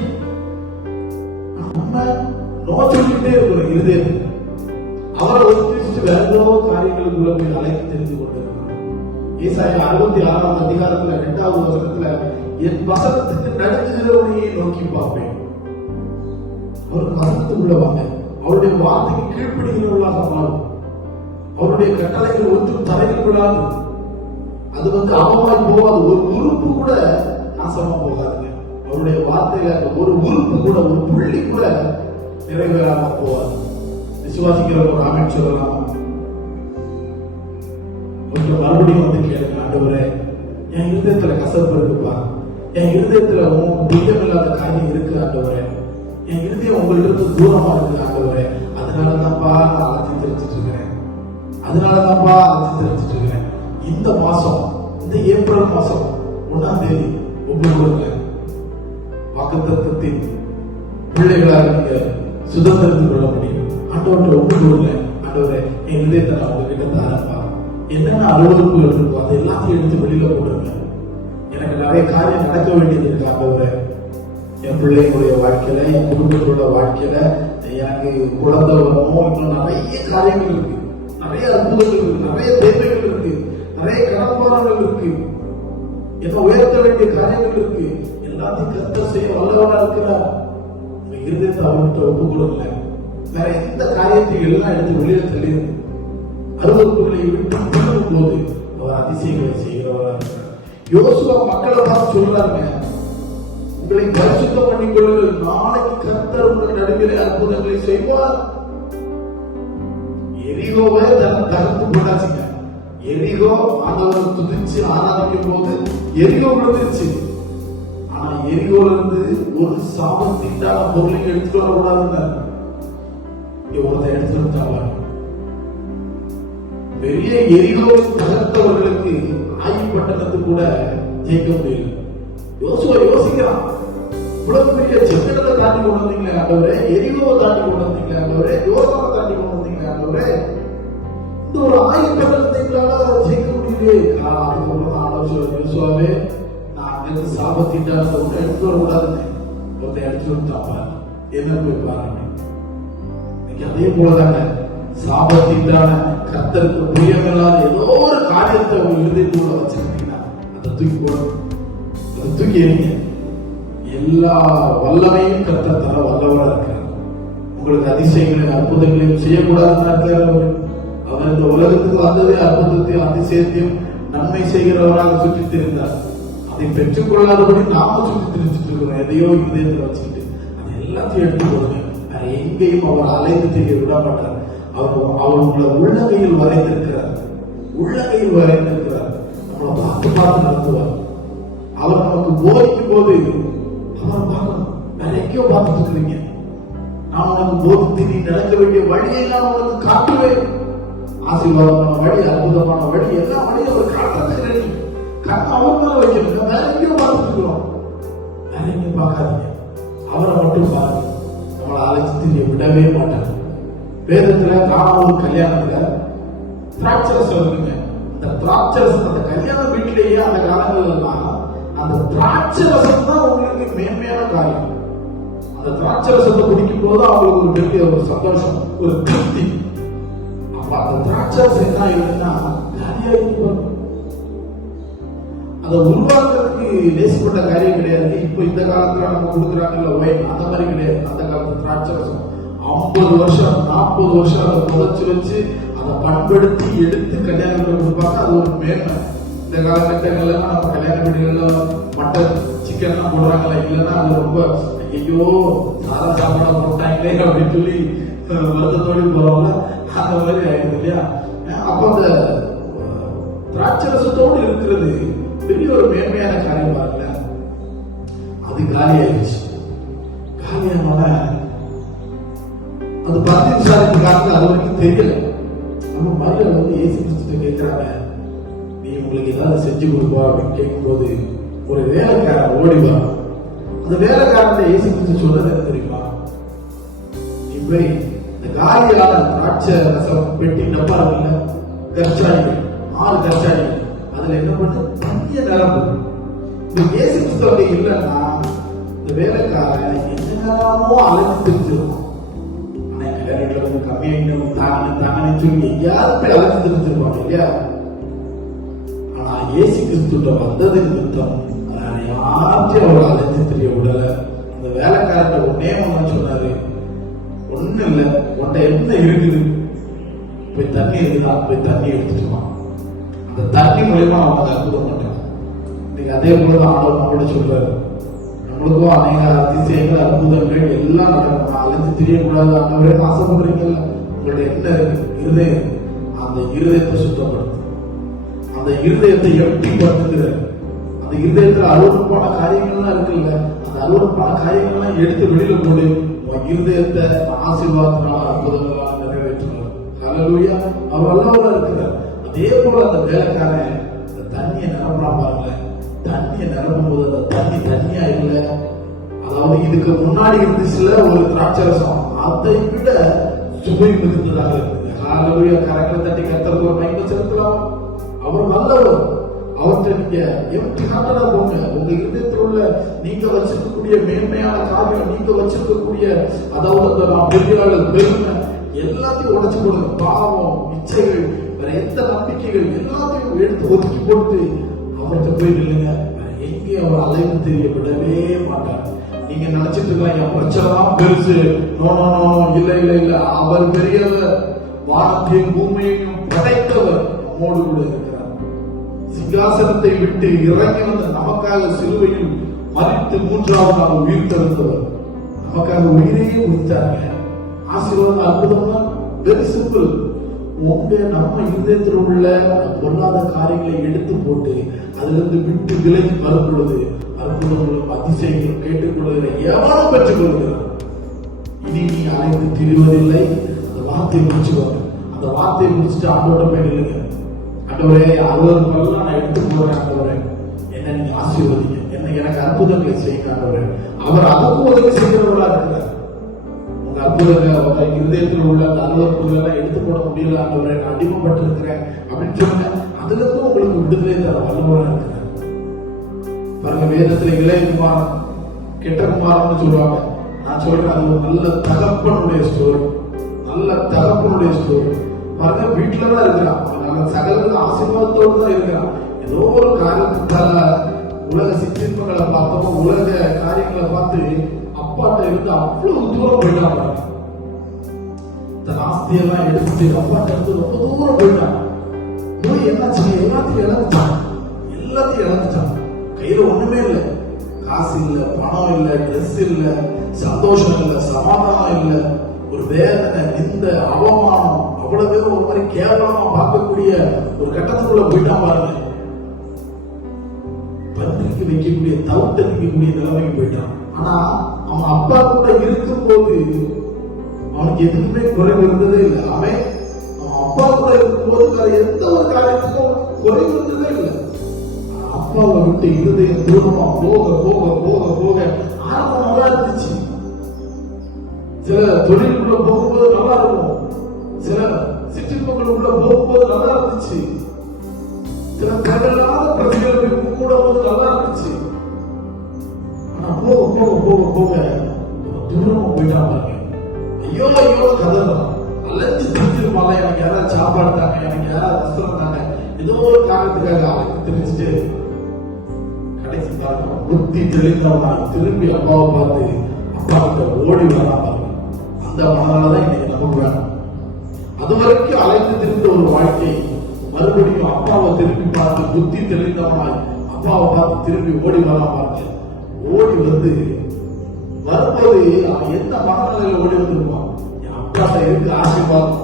நம்ம நோ சொல்லிட்டே இருக்கிறோம் இருதயம். அவரை ஒத்துழைச்சு வேற ஏதோ காரியங்களுக்குள்ள போய் அழைத்து தெரிந்து கொண்டிருக்கிறோம். ஏசாயா 66வது அதிகாரத்துல 2வது வசனத்துல, என் வசனத்துக்கு நடுங்குகிறவனையே நோக்கி பார்ப்பேன். அவருக்கு வசனத்துக்குள்ள வாங்க, அவருடைய வார்த்தைக்கு கீழ்ப்படுகிறவர்களாக மாறும். அவருடைய கட்டளைகள் ஒன்றும் தலையில் விடாது. அது அவமாய் போகாது. ஒரு உறுப்பு கூட நாசமா போகாதுங்க. அவருடைய வார்த்தையில ஒரு உறுப்பு கூட, ஒரு புள்ளி கூட நிறைவேறாம போகாது. விசுவாசிக்கிற ஒரு ஆமென் சொல்லலாம். மறுபடியும் வந்து கேளுங்க, ஆண்டவரே என் இருதயத்துல கசப்பு இருக்குப்பா, என் இருதயத்துல பிரியமில்லாத காரியம் இருக்கு ஆண்டவரே, என் இருதயம் உங்களிடம் தூரமா இருக்கு ஆண்டவரே, அதனாலதான்ப்பா நான் அழைச்சி தெரிஞ்சிட்டு இருக்கிறேன், அதனாலதான்ப்பா அழைச்சி தெரிஞ்சிட்டு இருக்கிறேன். இந்த மாசம், இந்த ஏப்ரல் மாசம் 1ஆம் தேதி ஒவ்வொருவருங்க வாக்குத்தத்தத்தின் பிள்ளைகளாக நீங்க சுதந்திரத்துக் கொள்ள முடியும். ஆண்டவர்கிட்ட ஒப்பு கொடுங்க. ஆண்டவரே, என் இதயத்தை நான் உங்ககிட்ட தாரப்பா. என்னென்ன அலுவலகம் இருக்கோ அதை எல்லாத்தையும் எடுத்து வெளியில போடுங்க. எனக்கு நிறைய காரியம் நடக்க வேண்டியது இருக்கு ஆண்டவரே. என் பிள்ளைங்களுடைய வாழ்க்கையில, என் குடும்பத்தோட வாழ்க்கையில, எனக்கு குழந்தை வரணும், இன்னும் நிறைய காரியங்கள் இருக்கு, நிறைய அற்புதங்கள் இருக்கு, நிறைய தேவைகள் இருக்கு, நிறைய கடப்பாடுகள் இருக்கு, என்ன உயர்த்த வேண்டிய காரியங்கள் இருக்கு. எல்லாத்தையும் கர்த்தர் செய்ய வல்லவனா இருக்கிறார். உங்க இருதயத்தை அவர்கிட்ட ஒப்பு கொடுக்கல. வேற எந்த காரியத்தையும் எல்லாம் எடுத்து வெளியில தள்ளிடுது. அருவருப்புகளை விட்டு விழும் போது அவர் அதிசயங்களை செய்கிறவரா இருக்கிறார். யோசுவா மக்களை பார்த்து சொல்றாங்க, உங்களை பரிசுத்தம் பண்ணிக்கொள்ளுங்கள், நாளைக்கு கர்த்தர் உங்கள் நடுவிலே அற்புதங்களை செய்வார். எரிகோவை தகர்த்து போட்டாச்சுங்க. எரிகோ ஆண்டவரை துதிச்சு ஆராதிக்கும் போது எரிகோ விழுந்துருச்சு. ஆனா எரிகோல இருந்து ஒரு சாபம் தீண்டான பொருளையும் எடுத்துட்டு வரக்கூடாதுன்னு ஒருத்தர் எடுத்து வந்தாங்க. பெரிய எரிகோவை தகர்த்தவர்களுக்கு ஆயுப்பட்டணத்து கூட ஜெயிக்க முடியல. யோசுவா யோசிக்கிறான், இவ்வளவு பெரிய செங்கடலை தாண்டி கொண்டு வந்தீங்களே ஆண்டவரே, எரிகோவை தாண்டி கொண்டு வந்தீங்களே ஆண்டவரே, யோசனை தாண்டி கொண்டு வந்தீங்களே ஆண்டவரே, இந்த ஒரு ஆயுப்பட்டணத்தை ஜெயிக்க முடியலையே. அதுக்கப்புறம் ஆலோசனை, யோசுவாவே, நான் அங்கிருந்து சாபத்திட்டான ஒன்று எடுத்து வரக்கூடாதுன்னு ஒருத்தர் எடுத்து வந்தாப்பா, என்ன போய் பாருங்க. அதே போலதாங்க சாபத்திட்டான கர்த்தருக்கு புரியமில்லாத ஏதோ ஒரு காரியத்தை உங்க இருதயத்துக்குள்ள வச்சிருக்கீங்கன்னா அதை தூக்கி போடும், அதை தூக்கி எறிங்க. எல்லா வல்லமையும் கர்த்தர் தர வல்லவரா இருக்கிறார். உங்களுக்கு அதிசயங்களையும் அற்புதங்களையும் செய்யக்கூடாதுன்னு இருக்கிறார். அவர் இந்த உலகத்துக்கு வந்ததே அற்புதத்தையும் அதிசயத்தையும் நன்மை செய்கிறவராக சுற்றி திரிந்தார். அதை பெற்றுக் கொள்ளாதபடி நாம சுற்றி திரிஞ்சிட்டு இருக்கிறோம். எதையோ இதயத்தில் வச்சுக்கிட்டு அதை எல்லாத்தையும் எடுத்து போடுங்க. எங்கேயும் அவர் அலைந்து தெரிய விட மாட்டார். அவர் உங்களை உள்ளங்கையில் வரைந்திருக்கிறார், உள்ளங்கையில் வரைந்திருக்கிறார். நம்மளை பார்த்து பார்த்து நடத்துவார். அவர் நமக்கு போதிக்கும் போது அவர் பார்க்கணும், வேற எங்கேயோ பார்த்துட்டு இருக்கிறீங்க. நான் உனக்கு போதித்து நீ நடக்க வேண்டிய வழியை நான் உனக்கு காட்டுவேன். ஆசீர்வாதமான வழி, அற்புதமான வழி, எல்லா வழியும் அவர் காட்டுறதுக்கு ரெடி. கண்ணை அவர் மேல வைக்கணும். வேற எங்கேயோ பார்த்துட்டு இருக்கிறோம், வேற எங்கேயும் பார்க்காதீங்க, அவரை மட்டும் பாருங்க. நம்மளை அழைச்சி விடவே மாட்டாங்க. வேதத்துல காணாமூர் கல்யாணத்துல திராட்சரசம் இருக்குங்க. அந்த திராட்சரசம் அந்த கல்யாண வீட்டிலேயே அந்த காலங்கள்ல எல்லாம் அந்த திராட்சரசம் தான் உங்களுக்கு மேன்மையான காரியம். அந்த திராட்சரசத்தை குடிக்கும் போது அவங்களுக்கு ஒரு பெரிய ஒரு சந்தோஷம், ஒரு திருப்தி. அப்ப அந்த திராட்சரசம் என்ன ஆயிடுதுன்னா காலியா இருக்கும். அதை உருவாக்குறதுக்கு லேசப்பட்ட காரியம் கிடையாது. இப்போ இந்த காலத்துல நம்ம கொடுக்குறாங்கல்ல ஒயின், அந்த மாதிரி கிடையாது. அந்த காலத்துல திராட்சரசம் 50 வருஷம் 40 வருஷம் அதை புதைச்சு வச்சு அதை பண்படுத்தி எடுத்து கல்யாணம் கொடுப்பாங்க. அது ஒரு மேன்மை. இந்த காலகட்டங்கள்ல நம்ம கல்யாண வீடுகள்ல மட்டன் சிக்கன் எல்லாம் போடுறாங்களா, இல்லைன்னா அது ரொம்ப ஐயோ சாதா சாப்பாடா போட்டாங்களே அப்படின்னு சொல்லி வருத்தத்தோடு போறவங்க அந்த மாதிரி ஆயிடுது இல்லையா. அப்ப அந்த திராட்சரசத்தோடு இருக்கிறது பெரிய ஒரு மேன்மையான காரியம் பாருங்க. அது காலி ஆயிடுச்சு. காலியான அது 10 விசாரிப்பு காலத்துல அது வரைக்கும் தெரியல. நம்ம மறுபடியும் வந்து இயேசு கிறிஸ்து கேட்கிறாங்க, நீ உங்களுக்கு ஏதாவது செஞ்சு கொடுப்பா அப்படின்னு கேட்கும் போது ஒரு வேலைக்காரன் ஓடிவா. அந்த வேலைக்காரன் இயேசு கிறிஸ்து சொல்றது என்ன தெரியுமா, நீ போய் இந்த காலியான திராட்சை ரசம் பெட்டி டப்பா இருக்குல்ல, கற்சாடிகள் 6 கற்சாடிகள், அதுல என்ன பண்ணு தண்ணிய நிரப்பு. இந்த இயேசு கிறிஸ்து இல்லைன்னா இந்த வேலைக்காரன் என்னென்னமோ அழைத்து தெரிஞ்சிருக்கும். கம்மியாயிடும் தாங்கன்னு சொல்லி எங்கேயாவது போய் அழைத்து தெரிஞ்சிருப்பாங்க இல்லையா. ஆனா இயேசு கிறிஸ்து வந்தது நிமித்தம் யாரையும் அவர் அழைத்து தெரிய விடல. அந்த வேலைக்காரன் ஒன்னே ஒண்ணு சொன்னாரு, ஒண்ணு இல்ல, உன்ட என்ன இருக்குது, போய் தண்ணி இருக்குதா, போய் தண்ணி எடுத்துட்டு வா. அந்த தண்ணி மூலமா அவங்க அற்புதம் மாட்டாங்க. இன்னைக்கு அதே போலதான் ஆண்டவர் நம்மளோட சொல்றாரு, நம்மளுக்கும் அநேக அதிசயங்கள் அற்புதங்கள் எல்லாம் நடக்கும். அழைத்து தெரியக்கூடாது ஆண்டவரே ஆசைப்படுறீங்கல்ல, உங்களுடைய என்ன இருக்கு, இருதயம். அந்த இருதயத்தை சுத்தப்படுத்து, அந்த இருதயத்தை எப்படி படுத்துகிற, அந்த இருதயத்துல அருவருப்பான காரியங்கள்லாம் இருக்குல்ல, அந்த அருவருப்பான காரியங்கள்லாம் எடுத்து வெளியில போடு. உன் இருதயத்தை ஆசீர்வாதத்தினால அற்புதங்களாக நிறைவேற்றுவார். ஹல்லேலூயா. அவர் வல்லவரா இருக்கிறார். அதே போல அந்த வேலைக்காரன் அந்த தண்ணியை நிரப்பலாம் பாருங்களேன். தண்ணியை நிரப்பும் போது அந்த தண்ணி தண்ணியா இல்லை, அதாவது இதுக்கு முன்னாடி இருந்துச்சுல ஒரு திராட்சரசம், அதை விட சுவை மிகுந்ததாக இருக்குது. ஹalleluya. கரங்களை தட்டி கர்த்தருக்கு ஒரு மகிமை செலுத்தலாம். அவர் நல்லவர். அவர்கிட்ட நீங்க எம்டி ஹார்ட்டடா போங்க. உங்க இதயத்தில் உள்ள நீங்க வச்சிருக்கக்கூடிய மேன்மையான காரியம், நீங்க வச்சிருக்கக்கூடிய அதாவது பெருமை எல்லாத்தையும் உடைச்சு போடுங்க. பாவம், இச்சைகள், வேற எந்த நம்பிக்கைகள் எல்லாத்தையும் எடுத்து ஒதுக்கி போட்டு அவர்கிட்ட போய் நில்லுங்க. எங்கே அவர் அலைவு தெரிய விடவே மாட்டார். நீங்க நினைச்சிட்டு இருக்கலாம் என் பிரச்சனை தான் பெருசு. நோ நோ நோ, இல்ல இல்ல இல்ல, அவர் பெரியவர். வானத்தையும் பூமியையும் படைத்தவர் நம்மோடு கூட இருக்கிறார். சிங்காசனத்தை விட்டு இறங்கி வந்த நமக்காக சிலுவையில் மரித்து மூன்றாவது நாள் உயிர் தருந்தவர். நமக்காக உயிரையே உயிர்த்தாங்க. ஆசீர்வாதம் அற்புதமா வெரி சிம்பிள். உங்க நம்ம இதயத்தில் உள்ள பொல்லாத காரியங்களை எடுத்து போட்டு அதிலிருந்து விட்டு விலகி வரும் பொழுது அற்புதங்களும் அதிசயங்களும் கேட்டுக்கொள்கிற எவனும் பெற்றுக் கொள்கிறார். இனி நீ அழைத்து திரிவதில்லை. அந்த வார்த்தையை முடிச்சுக்கோங்க. அந்த வார்த்தையை முடிச்சுட்டு ஆண்டோட போய் நில்லுங்க. ஆண்டவரே 60 பல்லாம் நான் எடுத்து போறேன். ஆண்டவரே என்ன நீங்க ஆசீர்வதிங்க, என்ன எனக்கு அற்புதங்களை செய்யுங்க. ஆண்டவரே அவர் அதுக்கும் உதவி செய்கிறவர்களா இருக்கிறார். உங்க அற்புதங்கள் உங்க இருதயத்தில் உள்ள அந்த 60 பொருளெல்லாம் எடுத்து போட முடியல. ஆண்டவரே நான் அடிமைப்பட்டு இருக்கிறேன் அப்படின்னு சொன்ன அதுல இருந்து உங்களுக்கு விடுதலை தர வல்லவரா இருக்கிறார். பாருங்க, வேதத்துல இளைய குமாரன் கெட்ட குமாரன்னு சொல்லுவாங்க. நான் சொல்றேன் அது ஒரு நல்ல தகப்பனுடைய ஸ்டோரி. நல்ல தகப்பனுடைய ஸ்டோரி. பாருங்க, வீட்டுலதான் இருக்கிறான். நல்ல சகல ஆசீர்வாதத்தோடு தான் இருக்கிறான். ஏதோ ஒரு காரியத்தால உலக சிற்றின்பங்களை பார்த்தோம், உலக காரியங்களை பார்த்து அப்பாட்ட இருந்து அவ்வளவு தூரம் போயிட்டாங்க. தன் ஆஸ்தியெல்லாம் எடுத்துட்டு அப்பாட்ட இருந்து ரொம்ப தூரம் போயிட்டாங்க. என்னாச்சு? எல்லாத்தையும் இழந்துட்டான். எல்லாத்தையும் இழந்துட்டான். கையில ஒண்ணுமே இல்லை. காசு இல்ல, பணம் இல்ல, ட்ரெஸ் இல்ல, சந்தோஷம் இல்ல, சமாதானம் இல்ல, ஒரு வேதனை, நிந்த, அவமானம், அவ்வளவு பேரும் ஒரு மாதிரி கேவலமா பார்க்கக்கூடிய ஒரு கட்டத்துக்குள்ள போயிட்டான். பாருங்க, பத்திரிக்கை வைக்கக்கூடிய தவிர்த்து வைக்கக்கூடிய நிலைமைக்கு போயிட்டான். ஆனா அவன் அப்பா கூட இருக்கும் போது அவனுக்கு எதுவுமே குறைவு இருந்ததே இல்லை. அவன் அப்பா கூட இருக்கும் போது எந்த ஒரு காரியத்துக்கும் குறைவு இருந்ததே இல்லை. அப்பாவை விட்டு இருதயம் தூரமா போக போக போக போக ஆரம்பம் நல்லா இருந்துச்சு. சில தொழிலுக்குள்ள போகும்போது நல்லா இருக்கும். சில சிற்றின்பங்களுக்குள்ள போகும்போது நல்லா இருந்துச்சு. சில கடலாத பிரச்சனைகளுக்கு கூட போது நல்லா இருந்துச்சு. ஆனா போக போக போக போக தூரமா போயிட்டாங்க. ஐயோ ஐயோ கதறான். அலைஞ்சு தெரிஞ்சிருப்பாங்க. எனக்கு யாராவது சாப்பாடு தாங்க, எனக்கு யாராவது வஸ்திரம் தாங்க, ஏதோ ஒரு காரணத்துக்காக அழைத்து தெரிஞ்சுட்டு கடைசி காரணம் புத்தி தெளிந்தவனா திரும்பி அப்பாவை பார்த்து அப்பா கிட்ட ஓடி வராம அந்த மனதாலதான் இன்னைக்கு நமக்கு வேணும். அது வரைக்கும் அழைத்து தெரிந்த ஒரு வாழ்க்கை மறுபடியும் அப்பாவை திரும்பி பார்த்து புத்தி தெளிந்தவனாய் அப்பாவை பார்த்து திரும்பி ஓடி வராம ஓடி வந்து வரும்போது அவன் எந்த மனநிலையில ஓடி வந்துருவான்? என் அப்பாட்ட இருக்கு ஆசீர்வாதம்,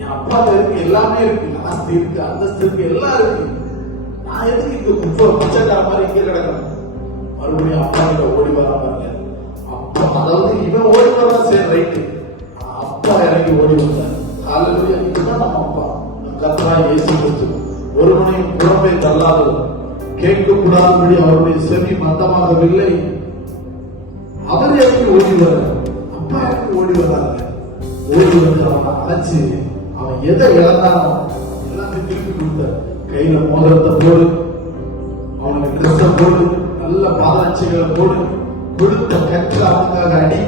என் அப்பாட்ட இருக்கு எல்லாமே இருக்கு, ஆஸ்தி இருக்கு, அந்தஸ்து இருக்கு, எல்லாம் இருக்கு. நான் எதுக்கு இங்க குப்பை பச்சைக்கார மாதிரி இங்க கிடக்கிறேன்? மறுபடியும் அப்பா கிட்ட ஓடி வராம இருக்க. அப்பா அதாவது இவன் ஓடி வரா சரி ரைட்டு, அப்பா இறங்கி ஓடி வந்தார். ஹalleluya. இதுதான் நம்ம அப்பா. கர்த்தராகிய இயேசு கிறிஸ்து ஒருவனையும் புறம்பே தள்ளாதவர், கேட்கக்கூடாதபடி அவருடைய செவி மந்தமாகவில்லை. அவர் எப்படி ஓடி வர? அப்பா எப்படி ஓடி வர்றாங்க? ஓடி வந்து அவனை அழைச்சு அவன் எதை இழந்தானோ எல்லாத்தையும் திருப்பி கொடுத்தார். கையில மோதிரத்தை போடு, அவனுக்கு ட்ரெஸ்ஸை போடு, நல்ல பாதரட்சைகளை போடு, கொடுத்த கற்ற அவனுக்காக அடி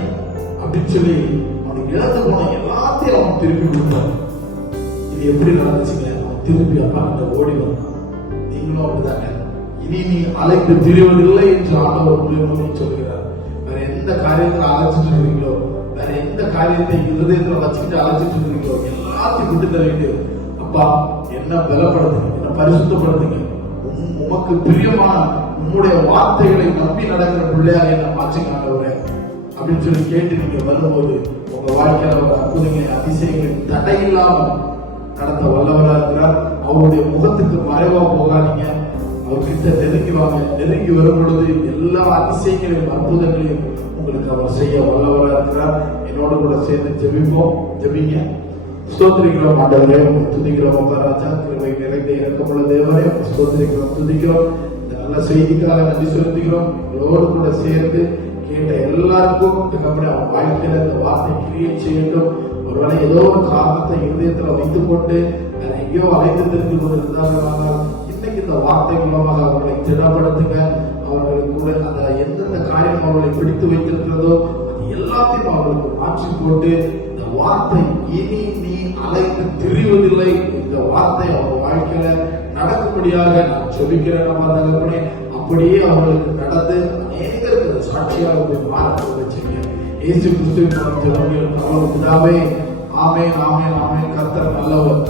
அப்படின்னு சொல்லி அவனுக்கு இழந்து போன எல்லாத்தையும் அவன் திருப்பி கொடுத்தார். இது எப்படி நடந்துச்சுங்க? அவன் திருப்பி அப்பா கிட்ட ஓடி வந்தான். நீங்களும் அப்படிதாங்க. இனி நீ அழைத்து திரிவதில்லை என்று ஆண்டவர் மூலியமாக சொல்கிறார். வேற எந்த காரியத்தில் அழைச்சிட்டு இருக்கீங்களோ, வேற எந்த காரியத்தை இருதயத்தில் வச்சுக்கிட்டு அழைச்சிட்டு இருக்கீங்களோ எல்லாத்தையும் விட்டு தருவீங்க. அப்பா என்ன பலப்படுத்துங்க, என்ன பரிசுத்தப்படுத்துங்க, உமக்கு பிரியமான உம்முடைய வார்த்தைகளை நம்பி நடக்கிற பிள்ளையாக என்ன மாற்றுங்க ஆண்டவரே அப்படின்னு சொல்லி கேட்டு நீங்க வரும்போது உங்க வாழ்க்கையில ஒரு அற்புதங்களை அதிசயங்களை தடையில்லாமல் நடத்த வல்லவரா இருக்கிறார். அவருடைய முகத்துக்கு மறைவா போகாதீங்க. அவர்கிட்ட நெருங்கி வாங்க. நெருங்கி வரும் பொழுது எல்லா அதிசயங்களையும் அற்புதங்களையும் உங்களுக்கு அவர் செய்ய வல்லவரா இருக்கிறார். என்னோட கூட சேர்ந்து ஜெபிப்போம். ஜெபிங்க. ஸ்தோத்திரிக்கிறோம் ஆண்டவரே, துதிக்கிறோம் ராஜா, கிருபை நிறைந்த இறக்கமுள்ள தேவரே, ஸ்தோத்திரிக்கிறோம், துதிக்கிறோம். இந்த நல்ல செய்திக்காக நன்றி செலுத்துகிறோம். எங்களோடு கூட சேர்ந்து கேட்ட எல்லாருக்கும் தகப்பனே அவன் வாழ்க்கையில இந்த வார்த்தை கிரியேட் செய்யட்டும். ஒருவேளை ஏதோ ஒரு காரணத்தை இருதயத்துல வைத்துக் கொண்டு எங்கேயோ அழைத்து தெரிந்து கொண்டிருந்தார்கள், இன்னைக்கு இந்த வார்த்தை மூலமாக அவர்களை திடப்படுத்துங்க. அவர்களுக்கு கூட அந்த எந்தெந்த காரியம் அவர்களை பிடித்து வைத்திருக்கிறதோ அது எல்லாத்தையும் அவர்களுக்கு மாற்றி போட்டு இந்த வார்த்தை இனி நீ அழைத்து திரிவதில்லை, இந்த வார்த்தை அவர் வாழ்க்கையில நடக்கும்படியாக நான் சொல்லிக்கிறேன். நம்ம தகப்பனே அப்படியே அவர்களுக்கு நடந்து அநேகருக்கு சாட்சியாக போய் மாற்ற வச்சுங்க. இயேசு கிறிஸ்துவின் நாமத்தில் பிதாவே, ஆமென், ஆமென், ஆமென். கர்த்தர் நல்லவர்.